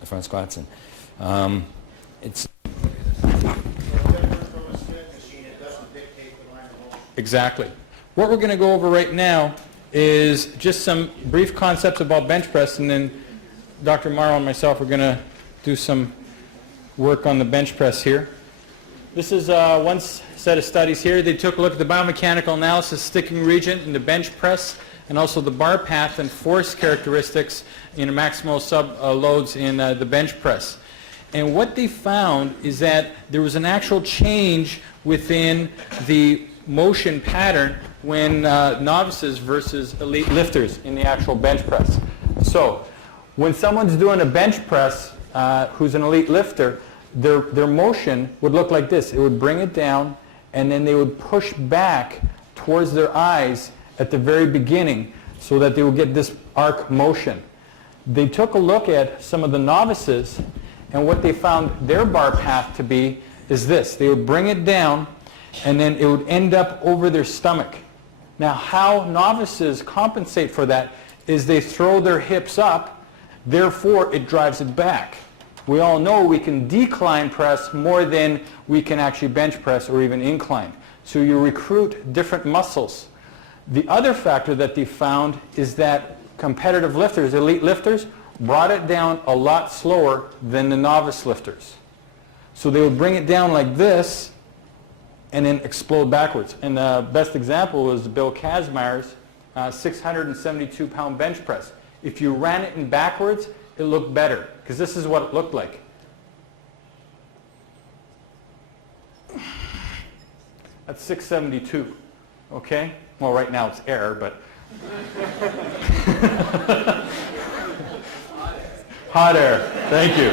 the front squats, and it's... Exactly. What we're going to go over right now is just some brief concepts about bench press, and then Dr. Mauro and myself are going to do some work on the bench press here. This is one set of studies here. They took a look at the biomechanical analysis sticking region in the bench press and also the bar path and force characteristics in maximal sub loads in the bench press. And what they found is that there was an actual change within the motion pattern when novices versus elite lifters in the actual bench press. So when someone's doing a bench press who's an elite lifter, their motion would look like this. It would bring it down, and then they would push back towards their eyes at the very beginning. so that they would get this arc motion. They took a look at some of the novices, and what they found their bar path to be is this. They would bring it down, and then it would end up over their stomach. Now, how novices compensate for that is they throw their hips up, therefore it drives it back. We all know we can decline press more than we can actually bench press or even incline. So you recruit different muscles. The other factor that they found is that competitive lifters, elite lifters, brought it down a lot slower than the novice lifters. So they would bring it down like this and then explode backwards. And the best example was Bill Kazmaier's 672-pound bench press. If you ran it in backwards, it looked better, because this is what it looked like. That's 672, okay? Well, right now it's air, but... Hot air, thank you.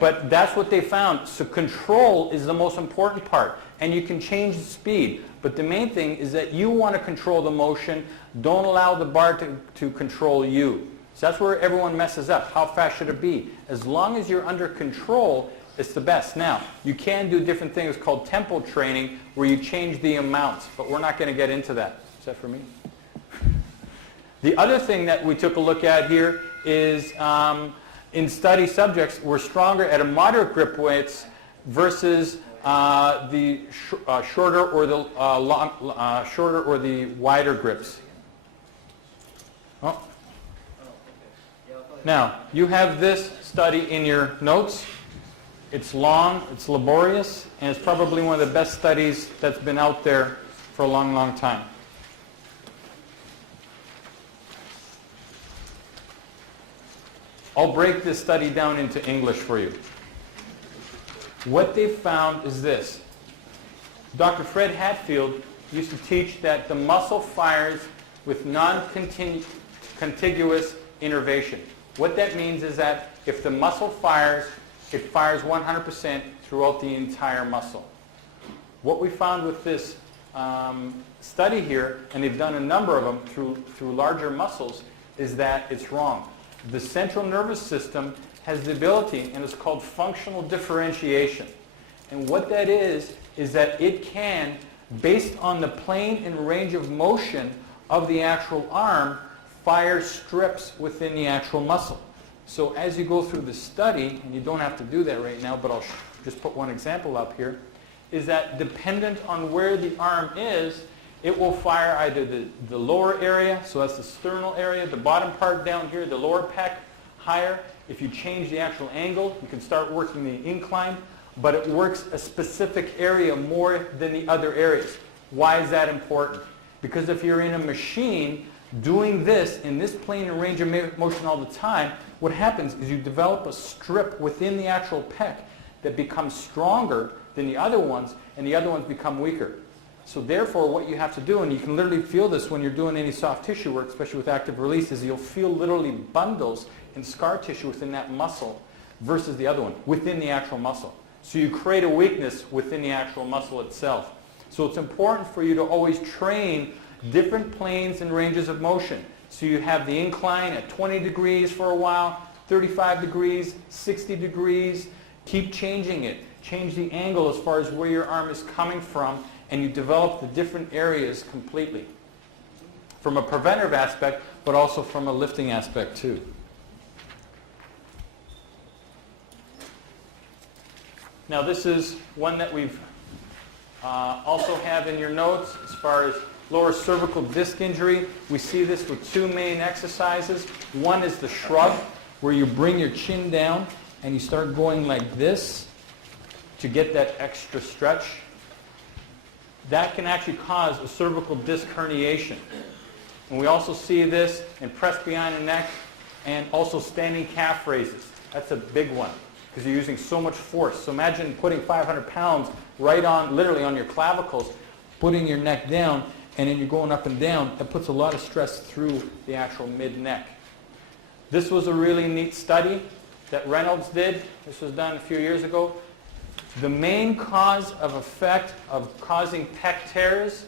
But that's what they found. So control is the most important part. And you can change the speed. But the main thing is that you want to control the motion. Don't allow the bar to control you. So that's where everyone messes up. How fast should it be? As long as you're under control, it's the best. Now, you can do different things called tempo training where you change the amounts. But we're not going to get into that. Is that for me? The other thing that we took a look at here is in study subjects were stronger at a moderate grip weights versus the shorter or the shorter or the wider grips. Oh. Now, you have this study in your notes. It's long, it's laborious, and it's probably one of the best studies that's been out there for a long, long time. I'll break this study down into English for you. What they found is this. Dr. Fred Hatfield used to teach that the muscle fires with non-contiguous innervation. What that means is that if the muscle fires, it fires 100% throughout the entire muscle. What we found with this study here, and they've done a number of them through larger muscles, is that it's wrong. The central nervous system has the ability, and it's called functional differentiation. And what that is that it can, based on the plane and range of motion of the actual arm, fire strips within the actual muscle. So as you go through the study, and you don't have to do that right now, but I'll just put one example up here, is that dependent on where the arm is, it will fire either the lower area, so that's the sternal area, the bottom part down here, the lower pec, higher. If you change the actual angle, you can start working the incline, but it works a specific area more than the other areas. Why is that important? Because if you're in a machine doing this in this plane and range of motion all the time, what happens is you develop a strip within the actual pec that becomes stronger than the other ones, and the other ones become weaker. So therefore, what you have to do, and you can literally feel this when you're doing any soft tissue work, especially with active release, is you'll feel literally bundles in scar tissue within that muscle versus the other one, within the actual muscle. So you create a weakness within the actual muscle itself. So it's important for you to always train different planes and ranges of motion. So you have the incline at 20 degrees for a while, 35 degrees, 60 degrees. Keep changing it. Change the angle as far as where your arm is coming from, and you develop the different areas completely. From a preventative aspect, but also from a lifting aspect too. Now this is one that we've also have in your notes as far as lower cervical disc injury. We see this with two main exercises. One is the shrug, where you bring your chin down and you start going like this to get that extra stretch. That can actually cause a cervical disc herniation. And we also see this in press behind the neck and also standing calf raises. That's a big one because you're using so much force. So imagine putting 500 pounds right on, literally on your clavicles, putting your neck down, and then you're going up and down. That puts a lot of stress through the actual mid-neck. This was a really neat study that Reynolds did. This was done a few years ago. The main cause of effect of causing pec tears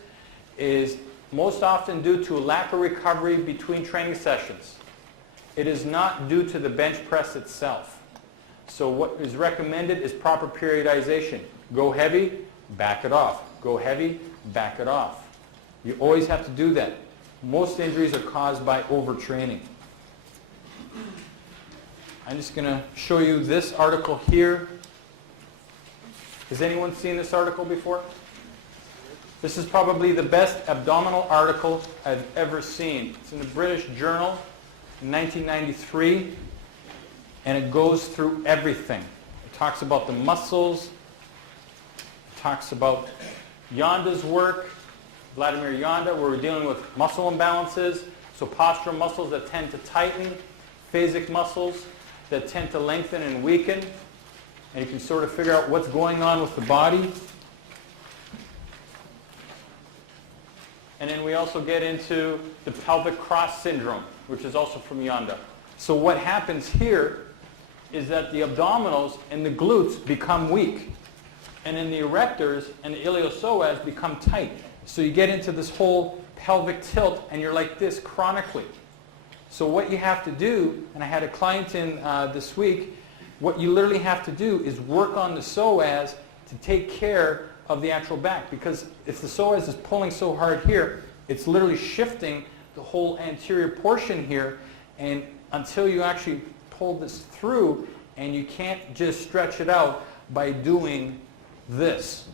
is most often due to a lack of recovery between training sessions. It is not due to the bench press itself. So what is recommended is proper periodization. Go heavy, back it off. Go heavy, back it off. You always have to do that. Most injuries are caused by overtraining. I'm just going to show you this article here. Has anyone seen this article before? This is probably the best abdominal article I've ever seen. It's in the British Journal in 1993, and it goes through everything. It talks about the muscles, it talks about Yanda's work, Vladimir Yanda, where we're dealing with muscle imbalances, so postural muscles that tend to tighten, phasic muscles that tend to lengthen and weaken, and you can sort of figure out what's going on with the body. And then we also get into the pelvic cross syndrome, which is also from Yanda. So what happens here is that the abdominals and the glutes become weak, and then the erectors and the iliopsoas become tight. So you get into this whole pelvic tilt, and you're like this chronically. So what you have to do, and I had a client in this week, what you literally have to do is work on the psoas to take care of the actual back, because if the psoas is pulling so hard here, it's literally shifting the whole anterior portion here, and until you actually pull this through, and you can't just stretch it out by doing this.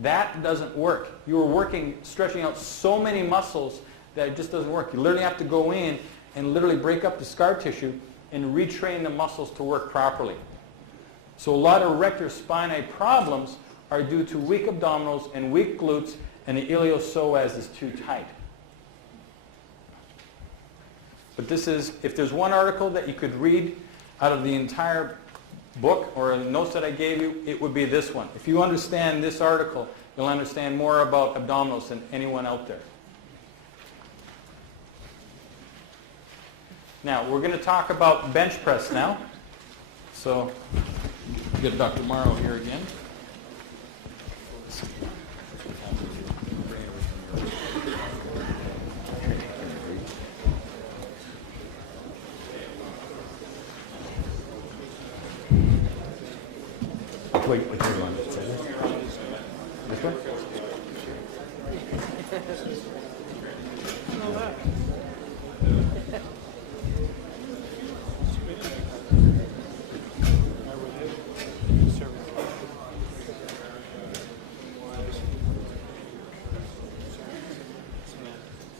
That doesn't work. You are stretching out so many muscles that it just doesn't work. You literally have to go in and literally break up the scar tissue and retrain the muscles to work properly. So a lot of erector spinae problems are due to weak abdominals and weak glutes, and the iliopsoas is too tight. But this is, if there's one article that you could read out of the entire book or the notes that I gave you, it would be this one. If you understand this article, you'll understand more about abdominals than anyone out there. Now, we're going to talk about bench press now. So, get Dr. Mauro here again. Which way do you want it? This way?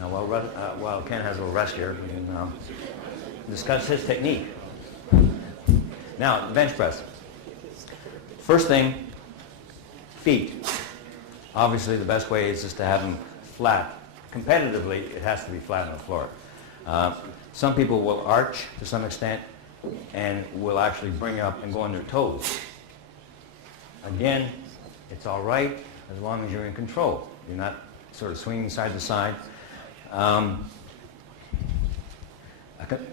Now, while Ken has a little rest here, we can discuss his technique. Now, bench press. First thing, feet. Obviously, the best way is just to have them flat. Competitively, it has to be flat on the floor. Some people will arch to some extent and will actually bring up and go on their toes. Again, it's all right as long as you're in control. You're not sort of swinging side to side. A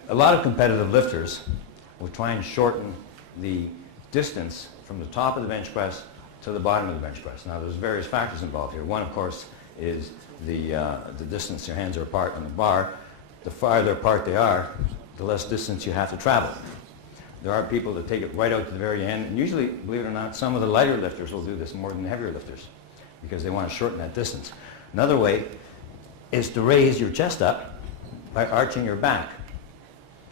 lot of competitive lifters will try and shorten the distance from the top of the bench press to the bottom of the bench press. Now, there's various factors involved here. One, of course, is the distance your hands are apart on the bar. The farther apart they are, the less distance you have to travel. There are people that take it right out to the very end, and usually, believe it or not, some of the lighter lifters will do this more than the heavier lifters because they want to shorten that distance. Another way is to raise your chest up by arching your back.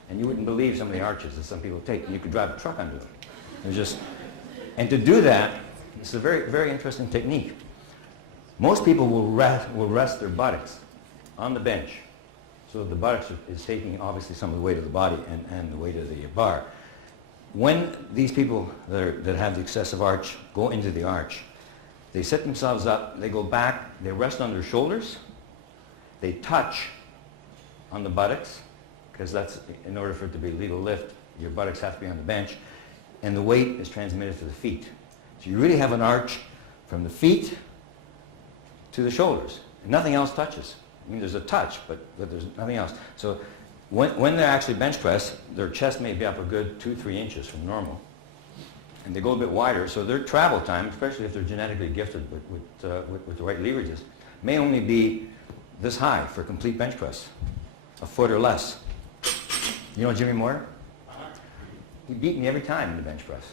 And you wouldn't believe some of the arches that some people take. You could drive a truck under them. And to do that, it's a very, very interesting technique. Most people will rest their buttocks on the bench, so that the buttocks is taking obviously some of the weight of the body and the weight of the bar. When these people that have the excessive arch go into the arch, they set themselves up, they go back, they rest on their shoulders, they touch on the buttocks, because that's, in order for it to be a legal lift, your buttocks have to be on the bench, and the weight is transmitted to the feet. So you really have an arch from the feet to the shoulders, and nothing else touches. I mean, there's a touch, but there's nothing else. So when they actually bench press, their chest may be up a good 2-3 inches from normal, and they go a bit wider, so their travel time, especially if they're genetically gifted with the right leverages, may only be this high for complete bench press, a foot or less. You know Jimmy Moore? He beat me every time in the bench press.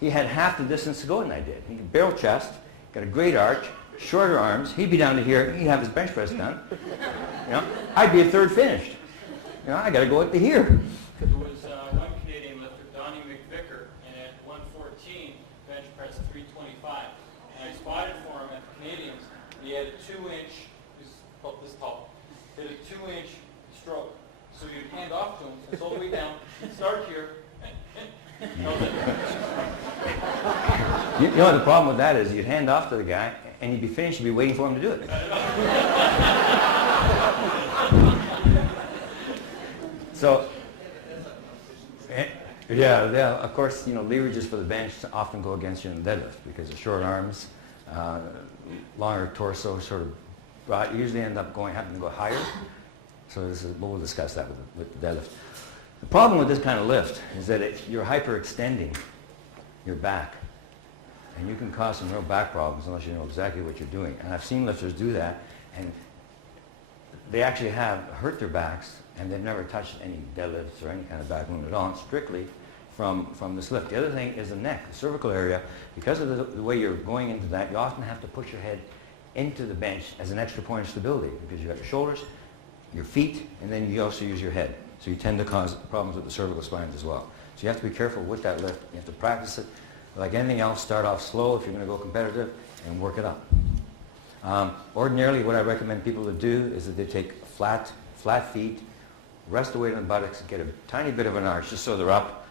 He had half the distance to go than I did. He could barrel chest, got a great arch, shorter arms. He'd be down to here. He'd have his bench press done. You know, I'd be a third finished. You know, I got to go up to here. There was one Canadian lifter, Donnie McVicker, and at 114, bench press 325. And I spotted for him at the Canadians. He had a 2-inch, he's about this tall, he had a 2-inch stroke. So you'd hand off to him, it's all the way down, start here. You know what the problem with that is? You'd hand off to the guy, and you'd be finished, you'd be waiting for him to do it. So, yeah, of course, you know, leverages for the bench often go against you in the deadlift because of short arms, longer torso, sort of broad. You usually end up having to go higher. So we'll discuss that with the deadlift. The problem with this kind of lift is that you're hyperextending your back. And you can cause some real back problems unless you know exactly what you're doing. And I've seen lifters do that, and they actually have hurt their backs, and they've never touched any deadlifts or any kind of back movement at all, strictly from this lift. The other thing is the neck, the cervical area. Because of the way you're going into that, you often have to push your head into the bench as an extra point of stability, because you've got your shoulders, your feet, and then you also use your head. So you tend to cause problems with the cervical spines as well. So you have to be careful with that lift. You have to practice it. Like anything else, start off slow if you're going to go competitive and work it up. Ordinarily, what I recommend people to do is that they take flat feet, rest the weight on the buttocks, get a tiny bit of an arch just so they're up,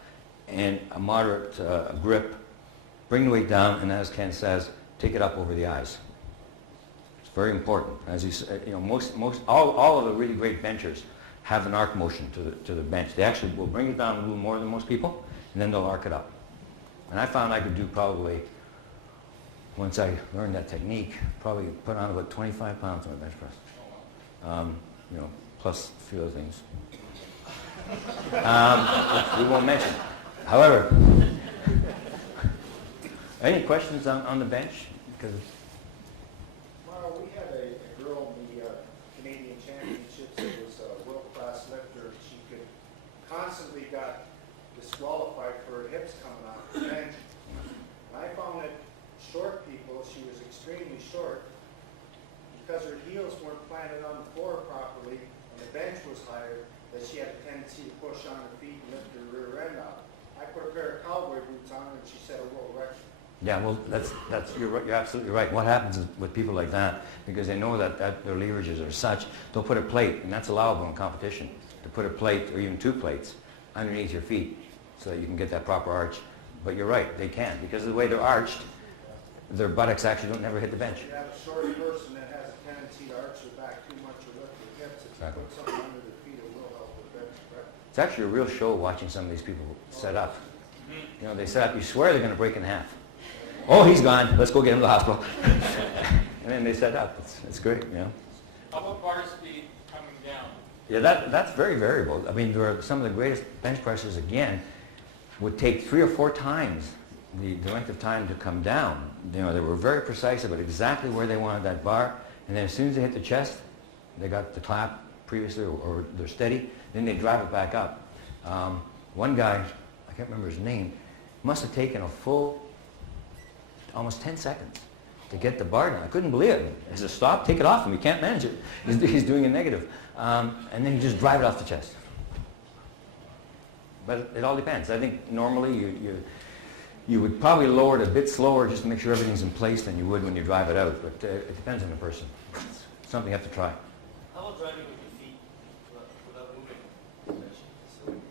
and a moderate grip. Bring the weight down, and as Ken says, take it up over the eyes. It's very important. As you know, all of the really great benchers have an arc motion to the bench. They actually will bring it down a little more than most people, and then they'll arc it up. And I found I could do probably, once I learned that technique, probably put on about 25 pounds on a bench press. You know, plus a few other things. Which we won't mention. However, any questions on the bench? Because Mauro, we had a girl in the Canadian Championships that was a world-class lifter. She could constantly got disqualified for her hips coming off the bench. And I found that short people, she was extremely short, because her heels weren't planted on the floor properly and the bench was higher, that she had a tendency to push on her feet and lift her rear end out. I put a pair of cowboy boots on her and she set a world record. yeah, well, you're absolutely right. What happens is with people like that, because they know that their leverages are such, they'll put a plate, and that's allowable in competition, to put a plate or even 2 plates underneath your feet so that you can get that proper arch. But you're right, they can't, because of the way they're arched, their buttocks actually don't never hit the bench. If you have a short person that has a tendency to arch their back too much or lift their hips, if Exactly. you put something under their feet, it will help the bench, right? It's actually a real show watching some of these people set up. You know, they set up, you swear they're going to break in half. Oh, he's gone, let's go get him to the hospital. And then they set up. It's great, you know. How about bar speed coming down? Yeah, that's very variable. I mean, there are some of the greatest bench pressers, again, would take 3 or 4 times the length of time to come down. You know, they were very precise about exactly where they wanted that bar, and then as soon as they hit the chest, they got the clap previously, or they're steady, then they drive it back up. One guy, I can't remember his name, must have taken a full, almost 10 seconds to get the bar down. I couldn't believe it. I said, stop, take it off him, you can't manage it. He's doing a negative. And then you just drive it off the chest. But it all depends. I think normally you would probably lower it a bit slower just to make sure everything's in place than you would when you drive it out. But it depends on the person. It's something you have to try. How about driving with your feet without moving?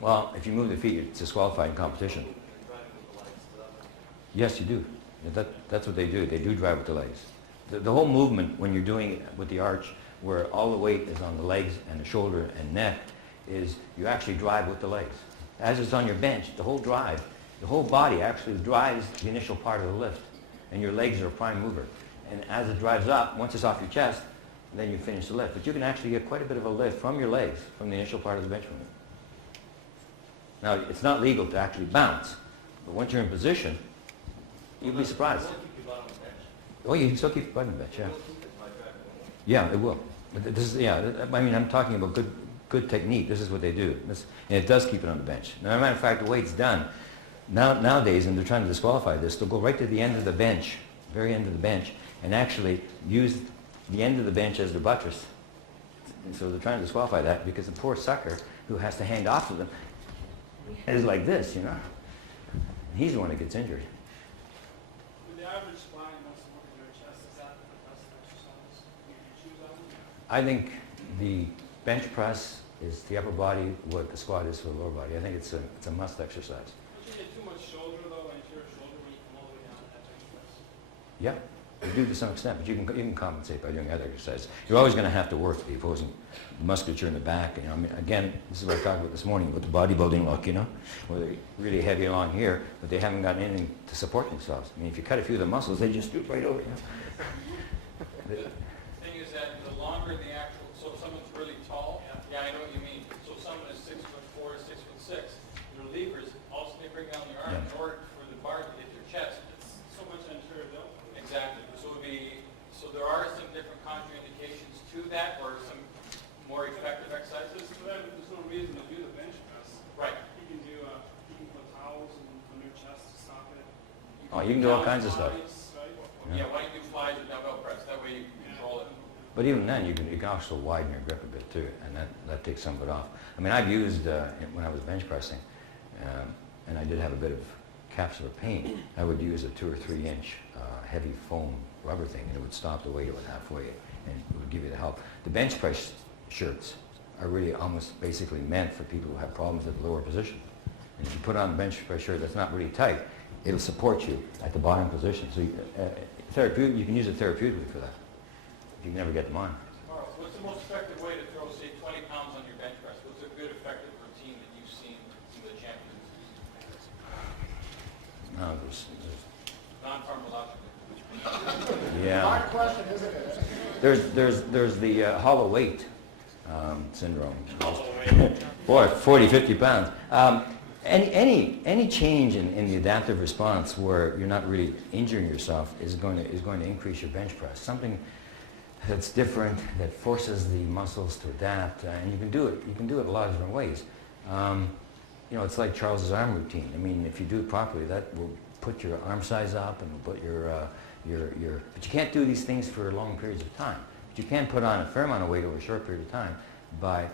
Well, if you move the feet, it's disqualified in competition. Driving with the legs without moving? Yes, you do. That's what they do. They do drive with the legs. The whole movement, when you're doing it with the arch, where all the weight is on the legs and the shoulder and neck, is you actually drive with the legs. As it's on your bench, the whole drive, the whole body actually drives the initial part of the lift, and your legs are a prime mover. And as it drives up, once it's off your chest, then you finish the lift. But you can actually get quite a bit of a lift from your legs, from the initial part of the bench movement. Now, it's not legal to actually bounce, but once you're in position, you'll be surprised. You won't keep your butt on the bench. Oh, you can still keep your butt on the bench, yeah. You will keep it by driving with Yeah, it will. But this is, yeah, I mean, I'm talking about good technique. This is what they do. And it does keep it on the bench. Now, as a matter of fact, the way it's done, nowadays, and they're trying to disqualify this, they'll go right to the end of the bench, very end of the bench, and actually use the end of the bench as their buttress. And so they're trying to disqualify that because the poor sucker who has to hand off to them is like this, you know. He's the one that gets injured. The average spine wants to look at their chest. Is that the best exercise? You choose that one? I think the bench press is the upper body what the squat is for the lower body. I think it's a must exercise. Don't you get too much shoulder, though, anterior shoulder, when you come all the way down to that bench press? Yeah, you do to some extent, but you can compensate by doing other exercises. You're always going to have to work the opposing musculature in the back. You know, I mean, again, this is what I talked about this morning about the bodybuilding look. You know, where they're really heavy along here, but they haven't got anything to support themselves. I mean, if you cut a few of the muscles, they just stoop right over. You know? The thing is that the longer the actual, so if someone's really tall, yeah, I know what you mean. So if someone is 6'4" to 6'6", their levers, also they bring down the arm in order for the bar to hit their chest. It's so much anterior delta. Exactly. So there are some different contraindications to that, or some more effective exercises. So that, there's no reason to do the bench press. Right. You can put towels on your chest to stop it. Oh, you can do all kinds of stuff. Flies, right? Yeah, why don't you do flies or dumbbell press? That way you can control it. But even then, you can also widen your grip a bit too, and that takes some of it off. I mean, I've used, when I was bench pressing, and I did have a bit of capsular pain, I would use a 2 or 3 inch heavy foam rubber thing, and it would stop the weight about halfway, and it would give you the help. The bench press shirts are really almost basically meant for people who have problems at the lower position. And if you put on a bench press shirt that's not really tight, it'll support you at the bottom position. So you can use it therapeutically for that. You can never get them on. Mauro, what's the most effective way to throw, say, 20 pounds on your bench press? What's a good effective routine that you've seen some of the champions use? No, Non-pharmacological. yeah. Hard question, isn't it? There's the hollow weight syndrome. Boy, 40, 50 pounds. Any change in the adaptive response where you're not really injuring yourself is going to increase your bench press. Something that's different, that forces the muscles to adapt, and you can do it. You can do it a lot of different ways. You know, it's like Charles's arm routine. I mean, if you do it properly, that will put your arm size up and will put but you can't do these things for long periods of time. But you can put on a fair amount of weight over a short period of time by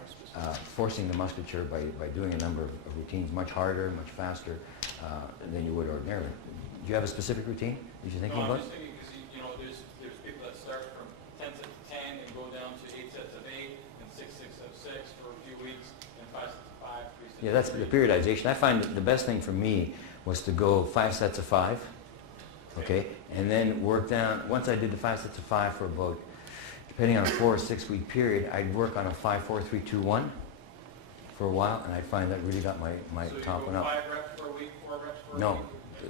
forcing the musculature by doing a number of routines much harder, much faster than you would ordinarily. Do you have a specific routine that you're thinking No, I'm about? just thinking because, you know, there's people that start from 10 sets of 10 and go down to 8 sets of 8 and 6 sets of 6 for a few weeks and 5 sets of 5, 3 sets Yeah, that's of the 3. periodization. I find that the best thing for me was to go 5 sets of 5, okay, and then work down. Once I did the 5 sets of 5 for about, depending on a 4 or 6 week period, I'd work on a 5, 4, 3, 2, 1 for a while, and I'd find that really got my So top you one go up. 5 reps for a week, 4 reps for a No,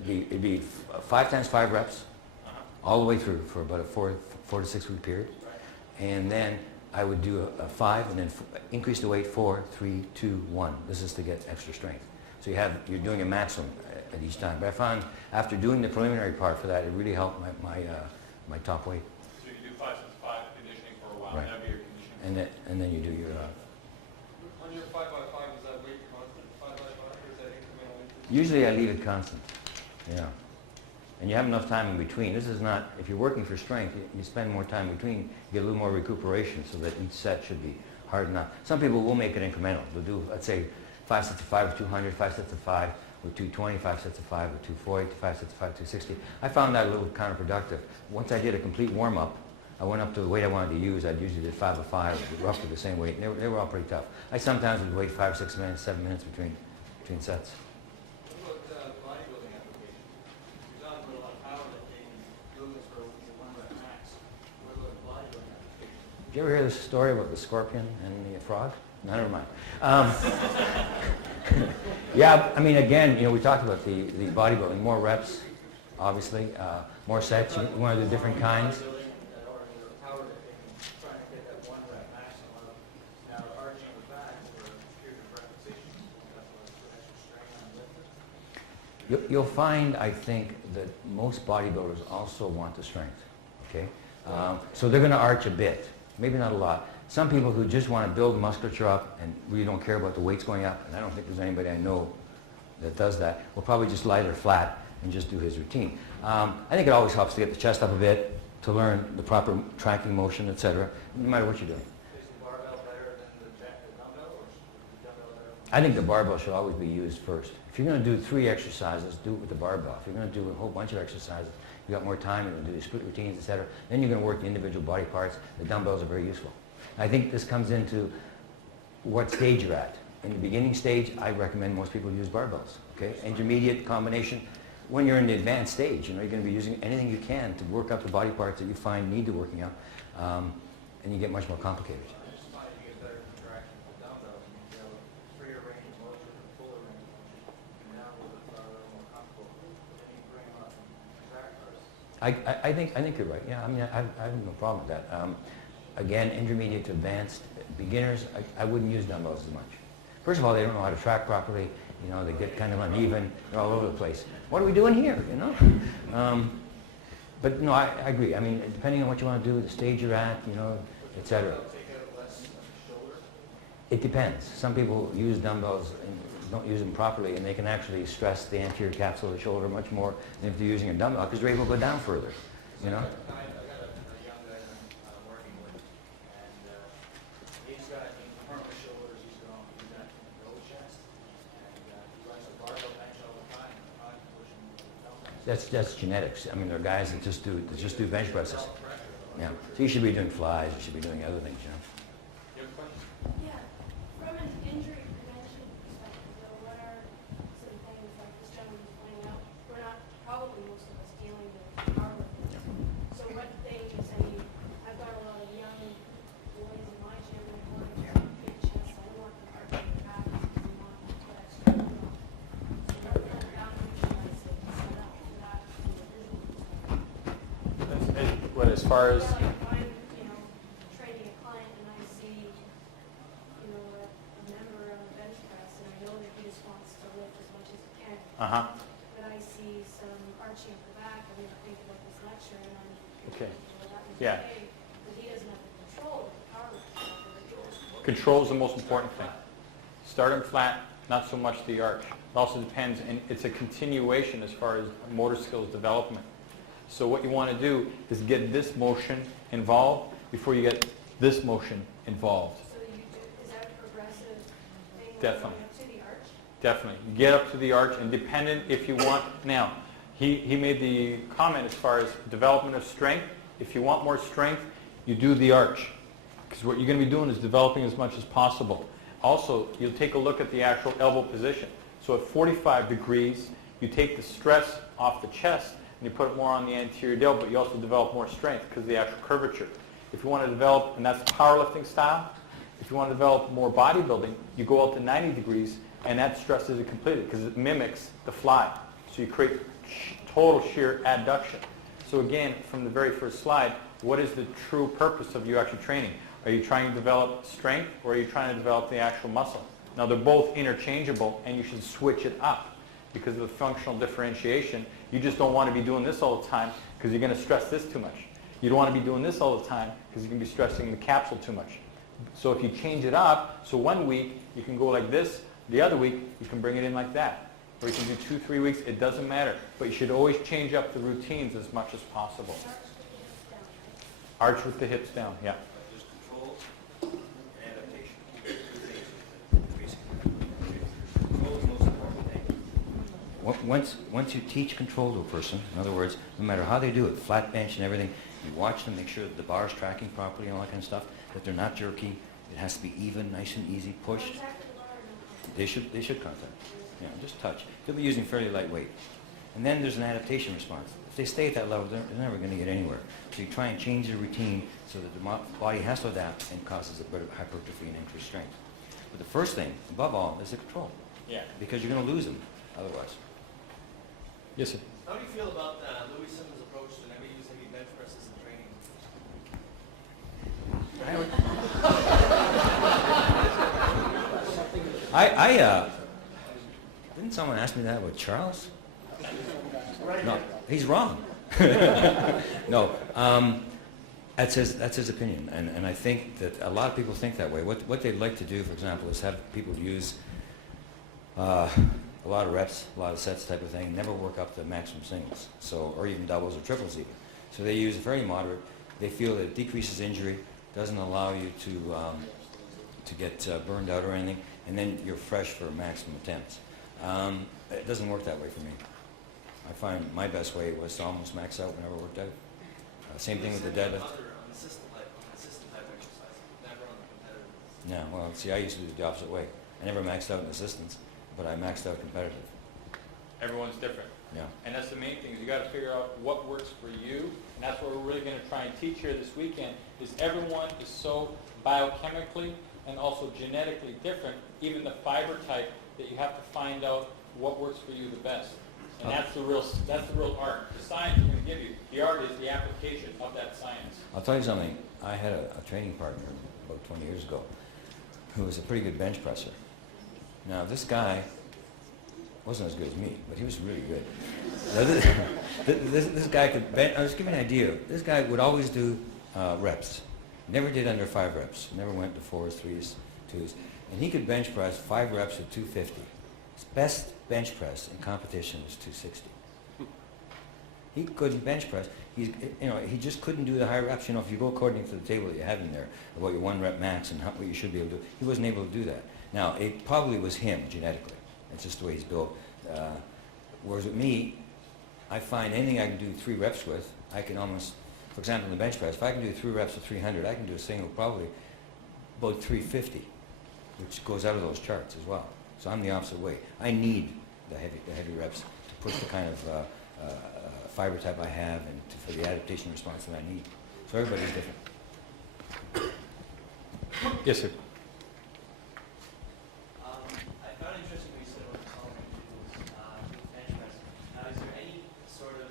week? it'd be 5 times 5 reps, Uh-huh. all the way through for about a 4 to 6 week period. Right. And then I would do a 5 and then increase the weight 4, 3, 2, 1. This is to get extra strength. So you're doing a maximum at each time. But I found after doing the preliminary part for that, it really helped my top weight. So you do 5 sets of 5 conditioning for a while. Right. That'd be your conditioning. And then you do your, On your 5x5, is that weight constant, 5x5, or is that incremental increase? usually I leave it constant, yeah. And you have enough time in between. This is not, if you're working for strength, you spend more time in between, you get a little more recuperation so that each set should be hard enough. Some people will make it incremental. They'll do, let's say, 5 sets of 5 with 200, 5 sets of 5 with 220, 5 sets of 5 with 240, 5 sets of 5 with 260. I found that a little counterproductive. Once I did a complete warm-up, I went up to the weight I wanted to use. I'd usually did 5 of 5, roughly the same weight, and they were all pretty tough. I sometimes would wait 5, 6 minutes, 7 minutes between sets. What about bodybuilding applications? You're talking about a lot of powerlifting, doing this for your 1 rep max. What about bodybuilding applications? Did you ever hear this story about the scorpion and the frog? No, never mind. Yeah, I mean, again, you know, we talked about the bodybuilding, more reps, obviously, more sets. You want to do different kinds. Bodybuilding or powerlifting, trying to get that 1 rep maximum. Now, arching the back for a period of repetitions, that's what extra strain on lifting. You'll find, I think, that most bodybuilders also want the strength, okay? So they're going to arch a bit. maybe not a lot. Some people who just want to build musculature up and really don't care about the weights going up, and I don't think there's anybody I know that does that, will probably just lie there flat and just do his routine. I think it always helps to get the chest up a bit, to learn the proper tracking motion, etc., no matter what you're doing. Is the barbell better than the dumbbell, or is the dumbbell better? I think the barbell should always be used first. If you're going to do 3 exercises, do it with the barbell. If you're going to do a whole bunch of exercises, you got more time, you're going to do split routines, etc., then you're going to work the individual body parts. The dumbbells are very useful. I think this comes into what stage you're at. In the beginning stage, I recommend most people use barbells. Okay, intermediate combination. When you're in the advanced stage, you're going to be using anything you can to work up the body parts that you find need to working out, and you get much more complicated. I just find you get better interaction with the dumbbell, and you have a freer range of motion, a fuller range of motion, and now a little more comfortable. Then you bring them up and track first. I think you're right. Yeah, I mean, I have no problem with that. Again, intermediate to advanced beginners, I wouldn't use dumbbells as much. First of all, they don't know how to track properly. You know, they get kind of uneven. They're all over the place. What are we doing here? You know. But no, I agree. I mean, depending on what you want to do, the stage you're at, you know, etc. It depends. Some people use dumbbells and don't use them properly, and they can actually stress the anterior capsule of the shoulder much more than if they're using a dumbbell, because they're able to go down further. You know. I got a young guy I'm working with, and he's got front shoulders, he's got no chest, and he likes a barbell bench all the time. I'm pushing dumbbells. That's genetics. I mean, there are guys that just do bench presses. Yeah. So you should be doing flies. You should be doing other things. You know. Yeah, from an injury prevention perspective, though, what are some things like this gentleman was pointing out? We're not, probably most of us dealing with powerlifting. So what things, I mean, I've got a lot of young boys in my gym that want to have big chests. I don't want them hard to the back because they want to put extra weight on. So what kind of boundaries should I set up for that from a visual perspective? What, as far as... Yeah, like if I'm, you know, training a client and I see, you know, a member on the bench press and I know that he just wants to lift as much as he can, Uh-huh. but I see some arching of the back, I'm going to think about this lecture and I'm Okay. well, that was Yeah. okay, but he doesn't have the control of the power of the Control is the most important thing. Start him flat, not so much the arch. It also depends, and it's a continuation as far as motor skills development. So what you want to do is get this motion involved before you get this motion involved. So you do, is that a progressive thing? Definitely. Going up to the arch? Definitely. You get up to the arch, and dependent if you want. Now, he made the comment as far as development of strength. If you want more strength, you do the arch. Because what you're going to be doing is developing as much as possible. Also, you'll take a look at the actual elbow position. So at 45 degrees, you take the stress off the chest, and you put it more on the anterior delt, but you also develop more strength because of the actual curvature. If you want to develop, and that's powerlifting style, if you want to develop more bodybuilding, you go out to 90 degrees, and that stress isn't completed because it mimics the fly. So you create total shear adduction. So again, from the very first slide, what is the true purpose of you actually training? Are you trying to develop strength, or are you trying to develop the actual muscle? Now, they're both interchangeable, and you should switch it up because of the functional differentiation. You just don't want to be doing this all the time because you're going to stress this too much. You don't want to be doing this all the time because you're going to be stressing the capsule too much. So if you change it up, so one week you can go like this, the other week you can bring it in like that. Or you can do 2-3 weeks, it doesn't matter. But you should always change up the routines as much as possible. Arch with the hips down, yeah. Just control and adaptation. Control is the most important thing. Once you teach control to a person, in other words, no matter how they do it, flat bench and everything, you watch them, make sure that the bar's tracking properly and all that kind of stuff, that they're not jerky. It has to be even, nice and easy, pushed. They should contact. Yeah, just touch. They'll be using fairly lightweight. And then there's an adaptation response. If they stay at that level, they're never going to get anywhere. So you try and change the routine so that the body has to adapt and causes a bit of hypertrophy and increased strength. But the first thing, above all, is the control. Yeah. Because you're going to lose them otherwise. Yes, sir. How do you feel about Louis Simmons' approach to never use heavy bench presses in training? Didn't someone ask me that with Charles? No, he's wrong. No. That's his opinion, and I think that a lot of people think that way. What they'd like to do, for example, is have people use a lot of reps, a lot of sets type of thing, never work up to maximum singles, so, or even doubles or triples even. So they use very moderate. They feel that it decreases injury, doesn't allow you to get burned out or anything, and then you're fresh for maximum attempts. It doesn't work that way for me. I find my best way was to almost max out whenever it worked out. Same thing with the deadlift. On the system type exercise, never on the competitive. Yeah, well, see, I used to do it the opposite way. I never maxed out in assistance, but I maxed out competitive. Everyone's different. Yeah. And that's the main thing, is you got to figure out what works for you, and that's what we're really going to try and teach here this weekend, is everyone is so biochemically and also genetically different, even the fiber type, that you have to find out what works for you the best. And that's the real art. The science we're going to give you. The art is the application of that science. I'll tell you something. I had a training partner about 20 years ago who was a pretty good bench presser. Now, this guy wasn't as good as me, but he was really good. Now, this guy could bench. I'll just give you an idea. This guy would always do reps. Never did under 5 reps. Never went to 4s, 3s, 2s. And he could bench press 5 reps at 250. His best bench press in competition was 260. He couldn't bench press. He just couldn't do the higher reps. If you go according to the table that you have in there about your 1 rep max and what you should be able to do, he wasn't able to do that. Now, it probably was him genetically. It's just the way he's built. Whereas with me, I find anything I can do 3 reps with, I can almost, for example, in the bench press, if I can do 3 reps of 300, I can do a single probably about 350, which goes out of those charts as well. So I'm the opposite way. I need the heavy reps to push the kind of fiber type I have and for the adaptation response that I need. So everybody's different. Yes, sir. I found it interesting what you said about tolerant individuals with bench press. Now, is there any sort of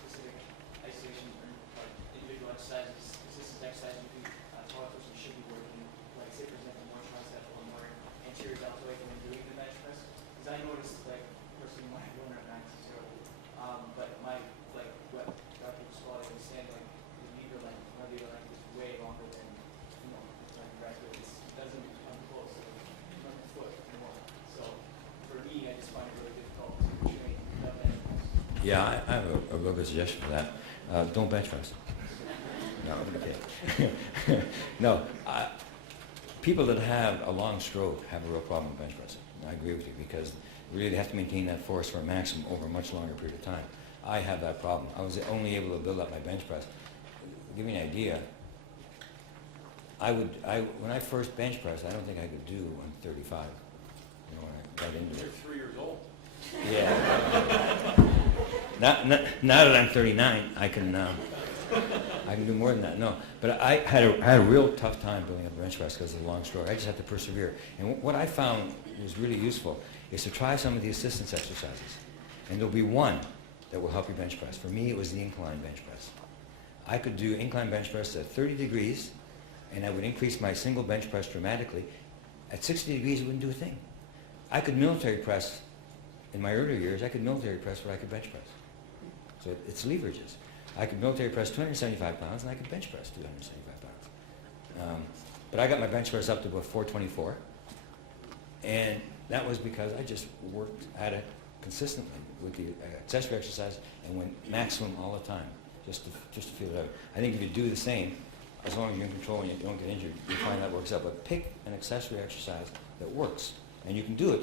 specific isolation or like individual exercises, resistance exercises you think a taller person should be working? Like, say, for example, more tricep or more anterior deltoid when doing the bench press? Because I noticed, like, personally, my 1 rep max is 0, but my what people squat, I understand, like the lever length, my lever length is way longer than like the rest of it. It doesn't come close to my foot more. So for me, I just find it really difficult to train without bench press. Yeah, I have a real good suggestion for that. Don't bench press. No, I'm kidding. No, people that have a long stroke have a real problem with bench pressing. I agree with you, because really they have to maintain that force for a maximum over a much longer period of time. I have that problem. I was only able to build up my bench press. To give you an idea, when I first bench pressed, I don't think I could do 135. When I got into You're it. 3 years old. Yeah. Now that I'm 39, I can do more than that. No, but I had a real tough time building up a bench press because of the long stroke. I just had to persevere. And what I found was really useful is to try some of the assistance exercises. And there'll be one that will help you bench press. For me, it was the incline bench press. I could do incline bench press at 30 degrees, and I would increase my single bench press dramatically. At 60 degrees, it wouldn't do a thing. I could military press, in my earlier years, I could military press where I could bench press. So it's leverages. I could military press 275 pounds, and I could bench press 275 pounds. But I got my bench press up to about 424, and that was because I just worked at it consistently with the accessory exercise and went maximum all the time, just to feel it out. I think if you do the same, as long as you're in control and you don't get injured, you find that works out. But pick an accessory exercise that works, and you can do it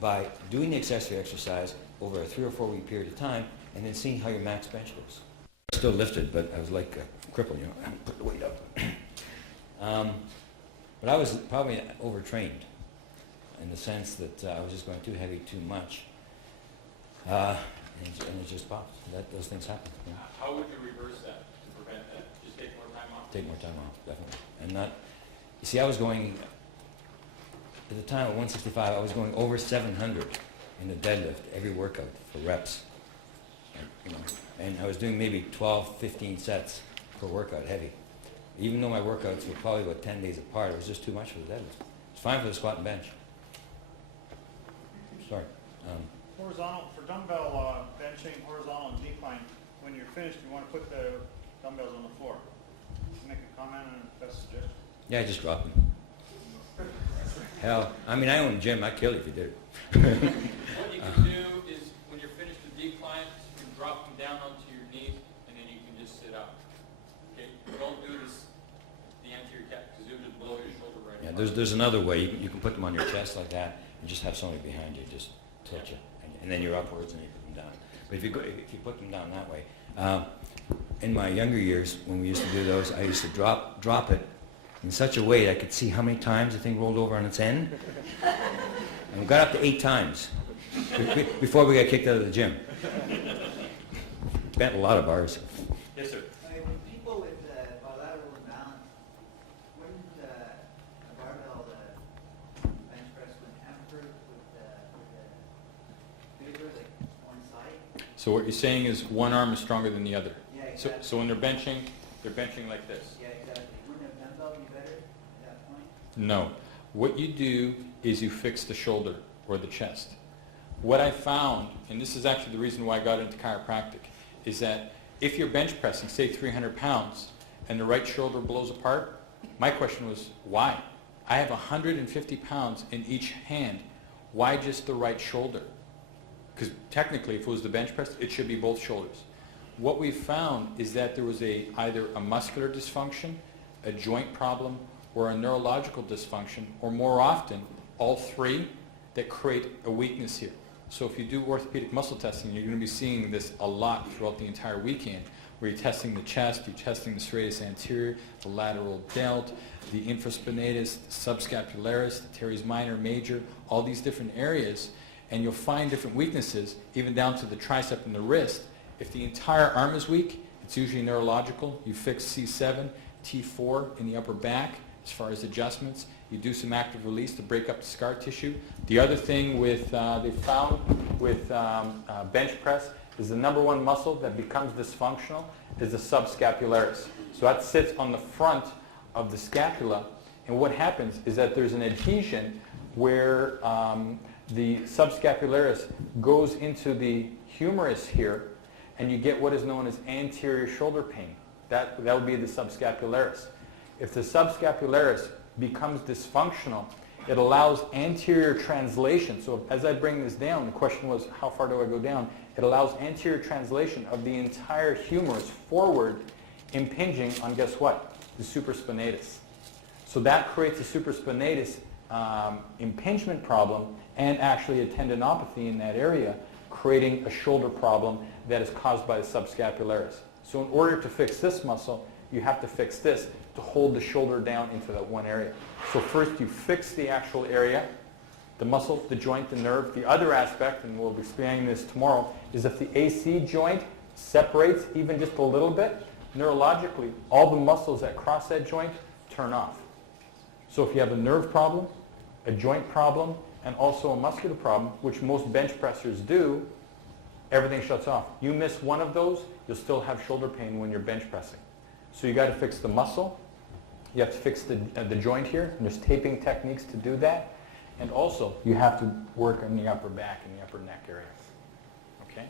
by doing the accessory exercise over a 3 or 4 week period of time, and then seeing how your max bench goes. Still lifted, but I was like a cripple, put the weight up. But I was probably overtrained in the sense that I was just going too heavy too much. And it just popped. Those things happen. How would you reverse that to prevent that? Just take more time off? Take more time off, definitely. And not, you see, I was going, at the time at 165, I was going over 700 in the deadlift every workout for reps. And I was doing maybe 12, 15 sets per workout, heavy. Even though my workouts were probably about 10 days apart, it was just too much for the deadlift. It's fine for the squat and bench. Sorry. Horizontal, for dumbbell benching, horizontal and decline, when you're finished, you want to put the dumbbells on the floor. to make a comment on the best suggestion. Yeah, just drop them. Hell, I mean, I own a gym. I'd kill you if you did it. What you can do is, when you're finished with decline, you can drop them down onto your knees, and then you can just sit up. Okay? Don't do this, the anterior cap, because it would blow your shoulder right Yeah, apart. there's another way. You can put them on your chest like that, and just have somebody behind you just tilt you, and then you're upwards, and you put them down. But if you put them down that way, in my younger years, when we used to do those, I used to drop it in such a way that I could see how many times the thing rolled over on its end. And we got up to 8 times before we got kicked out of the gym. Spent a lot of hours. Yes, sir. When people with bilateral imbalance, wouldn't a barbell bench press would hamper with the bigger, like one side? So what you're saying is one arm is stronger than the other. Yeah, So, exactly. so when they're benching like this. Yeah, exactly. Wouldn't a dumbbell be better at that point? No. What you do is you fix the shoulder or the chest. What I found, and this is actually the reason why I got into chiropractic, is that if you're bench pressing, say 300 pounds, and the right shoulder blows apart, my question was, why? I have 150 pounds in each hand. Why just the right shoulder? Because technically, if it was the bench press, it should be both shoulders. What we found is that there was either a muscular dysfunction, a joint problem, or a neurological dysfunction, or more often, all three, that create a weakness here. So if you do orthopedic muscle testing, you're going to be seeing this a lot throughout the entire weekend, where you're testing the chest, you're testing the serratus anterior, the lateral delt, the infraspinatus, the subscapularis, the teres minor, major, all these different areas, and you'll find different weaknesses, even down to the tricep and the wrist. If the entire arm is weak, it's usually neurological. You fix C7, T4 in the upper back as far as adjustments. You do some active release to break up the scar tissue. The other thing with they found with bench press is the number one muscle that becomes dysfunctional is the subscapularis. So that sits on the front of the scapula, and what happens is that there's an adhesion where the subscapularis goes into the humerus here, and you get what is known as anterior shoulder pain. That would be the subscapularis. If the subscapularis becomes dysfunctional, it allows anterior translation. So as I bring this down, the question was, how far do I go down? It allows anterior translation of the entire humerus forward, impinging on, guess what? The supraspinatus. So that creates a supraspinatus impingement problem and actually a tendinopathy in that area, creating a shoulder problem that is caused by the subscapularis. So in order to fix this muscle, you have to fix this to hold the shoulder down into that one area. So first you fix the actual area, the muscle, the joint, the nerve. The other aspect, and we'll be explaining this tomorrow, is if the AC joint separates even just a little bit, neurologically, all the muscles that cross that joint turn off. So if you have a nerve problem, a joint problem, and also a muscular problem, which most bench pressers do, everything shuts off. You miss one of those, you'll still have shoulder pain when you're bench pressing. So you got to fix the muscle. You have to fix the joint here, and there's taping techniques to do that. And also, you have to work on the upper back and the upper neck area. Okay?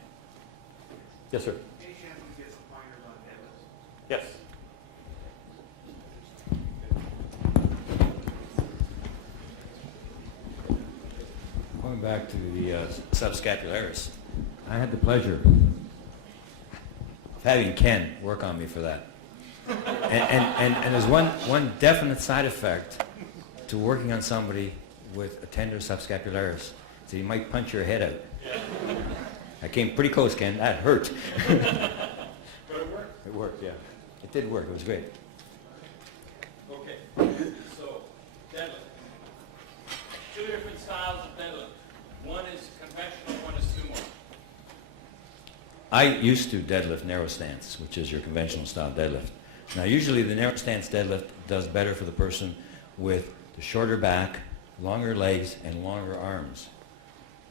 Yes, sir? Any chance we get some pointers on deadlifts? Yes. Going back to the subscapularis, I had the pleasure of having Ken work on me for that. And there's one definite side effect to working on somebody with a tender subscapularis. So you might punch your head out. I came pretty close, Ken. That hurt. But it worked. It worked, yeah. It did work. It was great. Okay. So, deadlift. Two different styles of deadlift. One is conventional, one is sumo. I used to deadlift narrow stance, which is your conventional style deadlift. Now, usually the narrow stance deadlift does better for the person with the shorter back, longer legs, and longer arms,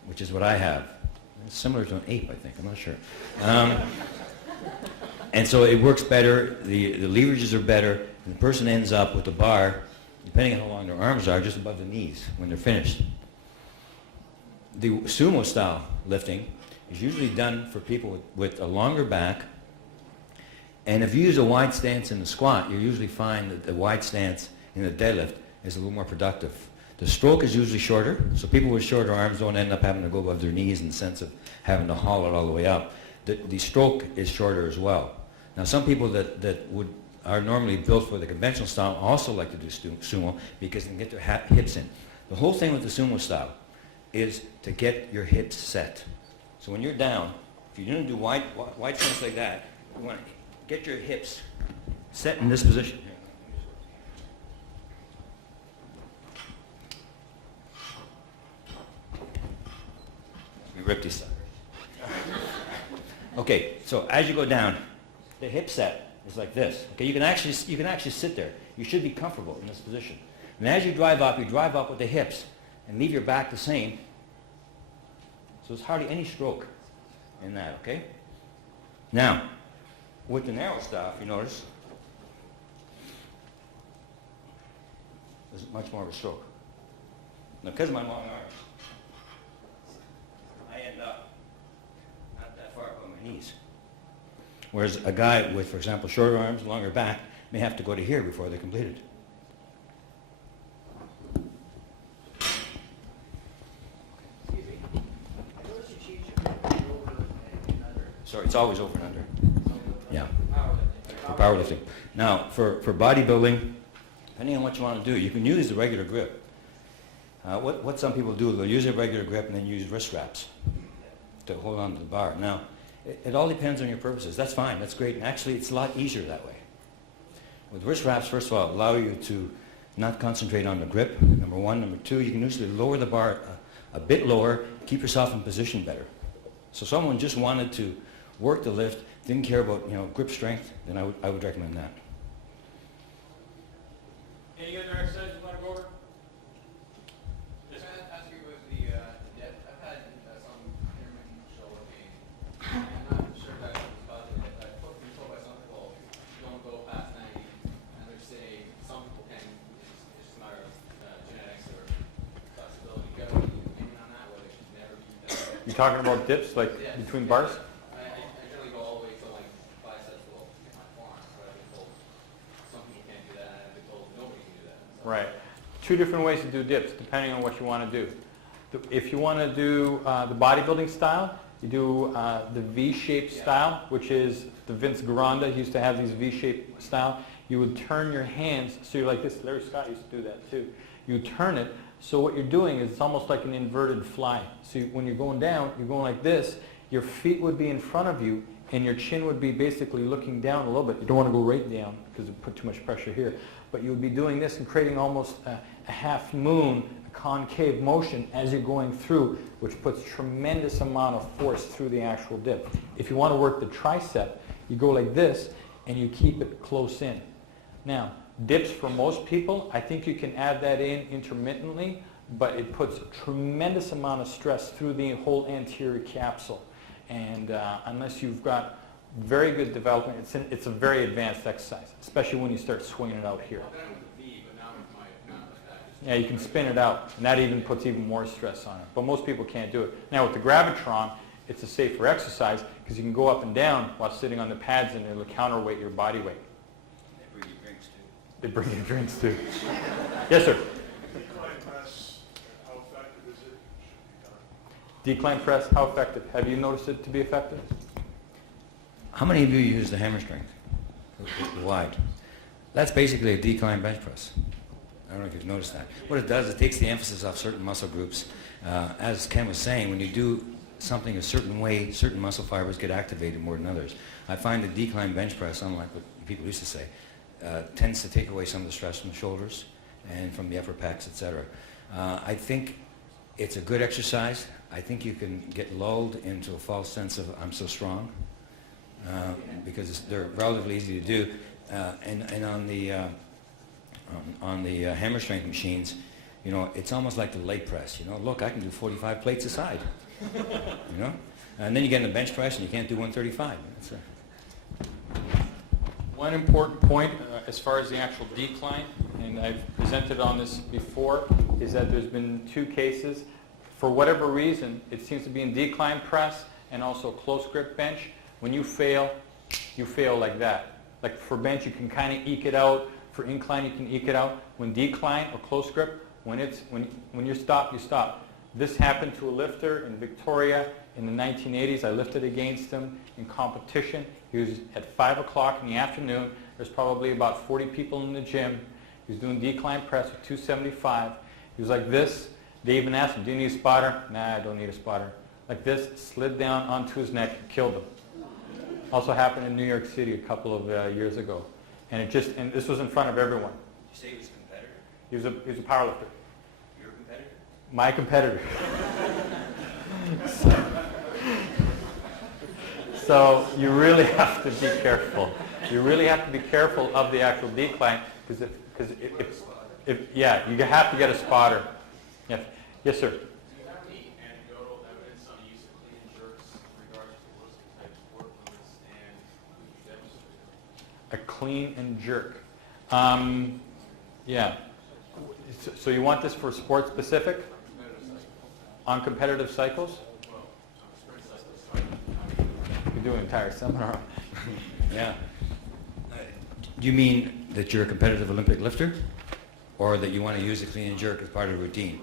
which is what I have. It's similar to an ape, I think. I'm not sure. And so it works better. The leverages are better, and the person ends up with the bar, depending on how long their arms are, just above the knees when they're finished. The sumo style lifting is usually done for people with a longer back And if you use a wide stance in the squat, you usually find that the wide stance in the deadlift is a little more productive. The stroke is usually shorter, so people with shorter arms don't end up having to go above their knees in the sense of having to haul it all the way up. The stroke is shorter as well. Now some people that are normally built for the conventional style also like to do sumo because they can get their hips in. The whole thing with the sumo style is to get your hips set. So when you're down, if you're going to do wide stance like that, you want to get your hips set in this position. Let me rip these suckers. Okay, so as you go down, the hip set is like this. Okay, you can actually sit there. You should be comfortable in this position. And as you drive up with the hips and leave your back the same. So there's hardly any stroke in that, okay? Now, with the narrow style, if you notice, there's much more of a stroke. Now, because of my long arms, I end up not that far above my knees. Whereas a guy with, for example, shorter arms, longer back, may have to go to here before they're completed. Sorry, it's always over and under. Yeah, for powerlifting. Now, for bodybuilding, depending on what you want to do, you can use the regular grip. What some people do, they'll use a regular grip and then use wrist straps to hold on to the bar. Now, it all depends on your purposes. That's fine, that's great. And actually, it's a lot easier that way. With wrist straps, first of all, allow you to not concentrate on the grip, number one. Number two, you can usually lower the bar a bit lower, keep yourself in position better. So someone just wanted to work the lift, didn't care about grip strength, then I would recommend that. Any other exercises you want to go over? Can I ask you about the depth? I've had some intermittent shoulder pain. I'm not sure if that was caused it, but I've been told by some people don't go past 90, and they're saying some people can. It's just a matter of genetics or flexibility. Do you have any opinion on that? Whether it should never be done? You're talking about dips, like between bars? I generally go all the way to like biceps will hit my forearm, but I've been told some people can't do that, and I've been told nobody can do that. So Right. Two different ways to do dips, depending on what you want to do. If you want to do the bodybuilding style, you do the V-shaped style, which is the Vince Garanda used to have these V-shaped style. You would turn your hands, so you're like this. Larry Scott used to do that too. You turn it, so what you're doing is it's almost like an inverted fly. So when you're going down, you're going like this. Your feet would be in front of you, and your chin would be basically looking down a little bit. You don't want to go right down because it put too much pressure here. But you would be doing this and creating almost a half moon, a concave motion as you're going through, which puts tremendous amount of force through the actual dip. If you want to work the tricep, you go like this, and you keep it close in. Now, dips for most people, I think you can add that in intermittently, but it puts a tremendous amount of stress through the whole anterior capsule. And unless you've got very good development, it's a very advanced exercise, especially when you start swinging it out here. I've done it with the V, but now with my mount like that. Yeah, you can spin it out, and that even puts even more stress on it. But most people can't do it. Now with the Gravitron, it's a safer exercise because you can go up and down while sitting on the pads, and it'll counterweight your body weight. They bring you drinks too. They bring you drinks too. Yes, sir. Decline press, how effective is it? Should be done. Decline press, how effective? Have you noticed it to be effective? How many of you use the hammer strength? The wide. That's basically a decline bench press. I don't know if you've noticed that. What it does, it takes the emphasis off certain muscle groups. As Ken was saying, when you do something a certain way, certain muscle fibers get activated more than others. I find the decline bench press, unlike what people used to say, tends to take away some of the stress from the shoulders and from the upper pecs, etc. I think it's a good exercise. I think you can get lulled into a false sense of I'm so strong because they're relatively easy to do. And on the hammer strength machines, it's almost like the leg press. Look, I can do 45 plates a side. And then you get in the bench press and you can't do 135. One important point as far as the actual decline, and I've presented on this before, is that there's been 2 cases. For whatever reason, it seems to be in decline press and also close grip bench. When you fail like that. Like for bench, you can kind of eke it out. For incline, you can eke it out. When decline or close grip, when you stop, you stop. This happened to a lifter in Victoria in the 1980s. I lifted against him in competition. He was at 5 o'clock in the afternoon. There's probably about 40 people in the gym. He was doing decline press with 275. He was like this. They even asked him, do you need a spotter? Nah, I don't need a spotter. Like this, slid down onto his neck, killed him. Also happened in New York City a couple of years ago. And this was in front of everyone. Did you say he was a competitor? He was a power lifter. Your competitor? My competitor. So you really have to be careful. You really have to be careful of the actual decline because if you have to get a spotter. Yes, yes, sir. Do you have any anecdotal evidence on the use of clean and jerks in regards to ballistic type sport limits and demonstrators? A clean and jerk. Yeah. So you want this for sport specific? On competitive cycles? We do an entire seminar. Yeah. Do you mean that you're a competitive Olympic lifter? Or that you want to use a clean and jerk as part of the routine?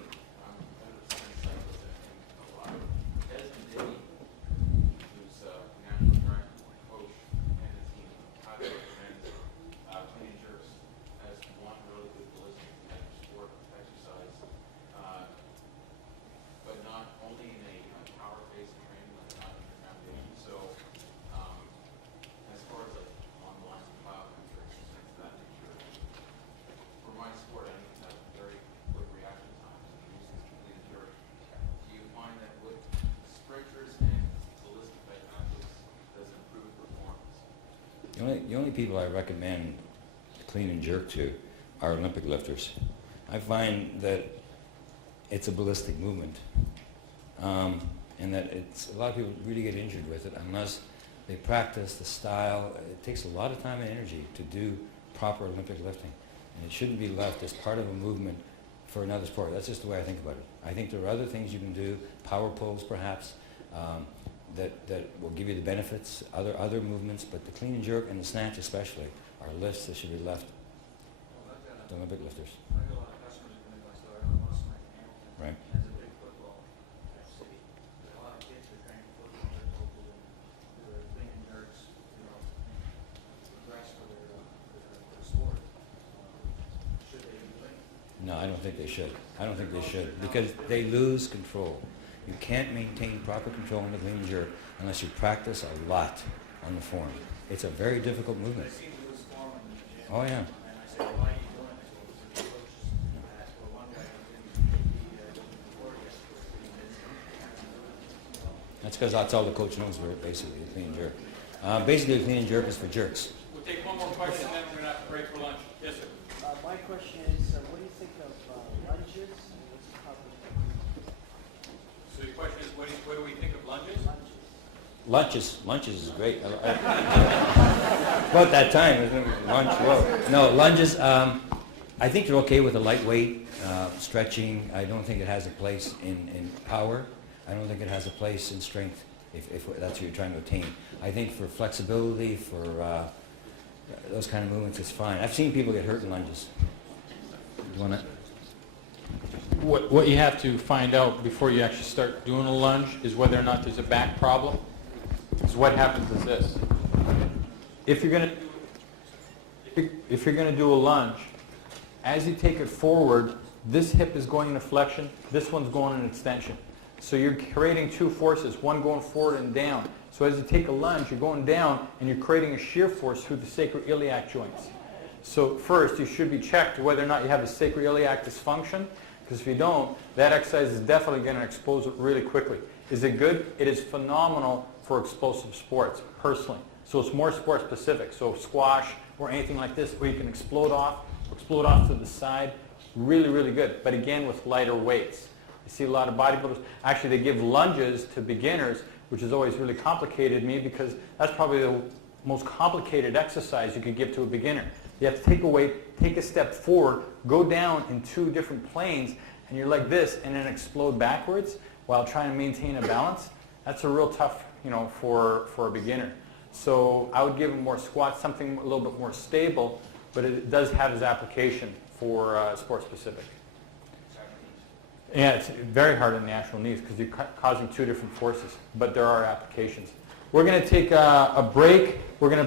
The only people I recommend clean and jerk to are Olympic lifters. I find that it's a ballistic movement, and that a lot of people really get injured with it unless they practice the style. It takes a lot of time and energy to do proper Olympic lifting, and it shouldn't be left as part of a movement for another sport. That's just the way I think about it. I think there are other things you can do, power pose perhaps, that will give you the benefits, other movements, but the clean and jerk and the snatch especially are lifts that should be left to Olympic lifters. I got a lot of customers who make my story. I lost my Hamilton. Right. As a big football city. A lot of kids are training football. They're told to do their clean and jerks, progress for their sport. Should they be doing it? No, I don't think they should. I don't think they should because they lose control. You can't maintain proper control in the clean and jerk unless you practice a lot on the form. It's a very difficult movement. They seem to lose form in the gym. Oh yeah. And I say, why are you doing this? Well, because the coaches asked for one guy who didn't before That's because that's all the coach knows for it, basically, a clean and jerk. Basically, a clean and jerk is for jerks. We'll take one more question, then we're going to have to break for lunch. Yes, sir. My question is, what do you think of lunges? And what's the proper So your question is, what do we think of lunges? Lunches is great. About that time, isn't it? Lunch. Whoa. No, lunges. I think they're okay with a lightweight stretching. I don't think it has a place in power. I don't think it has a place in strength. If that's what you're trying to attain. I think for flexibility, for those kind of movements, it's fine. I've seen people get hurt in lunges. You want to? What you have to find out before you actually start doing a lunge is whether or not there's a back problem. Because what happens is this. If you're going to do a lunge, as you take it forward, this hip is going in a flexion, this one's going in extension. So you're creating two forces, one going forward and down. So as you take a lunge, you're going down and you're creating a shear force through the sacroiliac joints. So first, you should be checked whether or not you have a sacroiliac dysfunction. Because if you don't, that exercise is definitely going to expose it really quickly. Is it good? It is phenomenal for explosive sports, personally. So it's more sport specific. So squash or anything like this where you can explode off to the side, really, really good. But again, with lighter weights. You see a lot of bodybuilders, actually they give lunges to beginners, which has always really complicated me because that's probably the most complicated exercise you could give to a beginner. You have to take a weight, take a step forward, go down in two different planes, and you're like this, and then explode backwards while trying to maintain a balance. That's a real tough, for a beginner. So I would give him more squats, something a little bit more stable, but it does have its application for sport specific. Yeah, it's very hard on the actual knees because you're causing two different forces, but there are applications. We're going to take a break. We're going to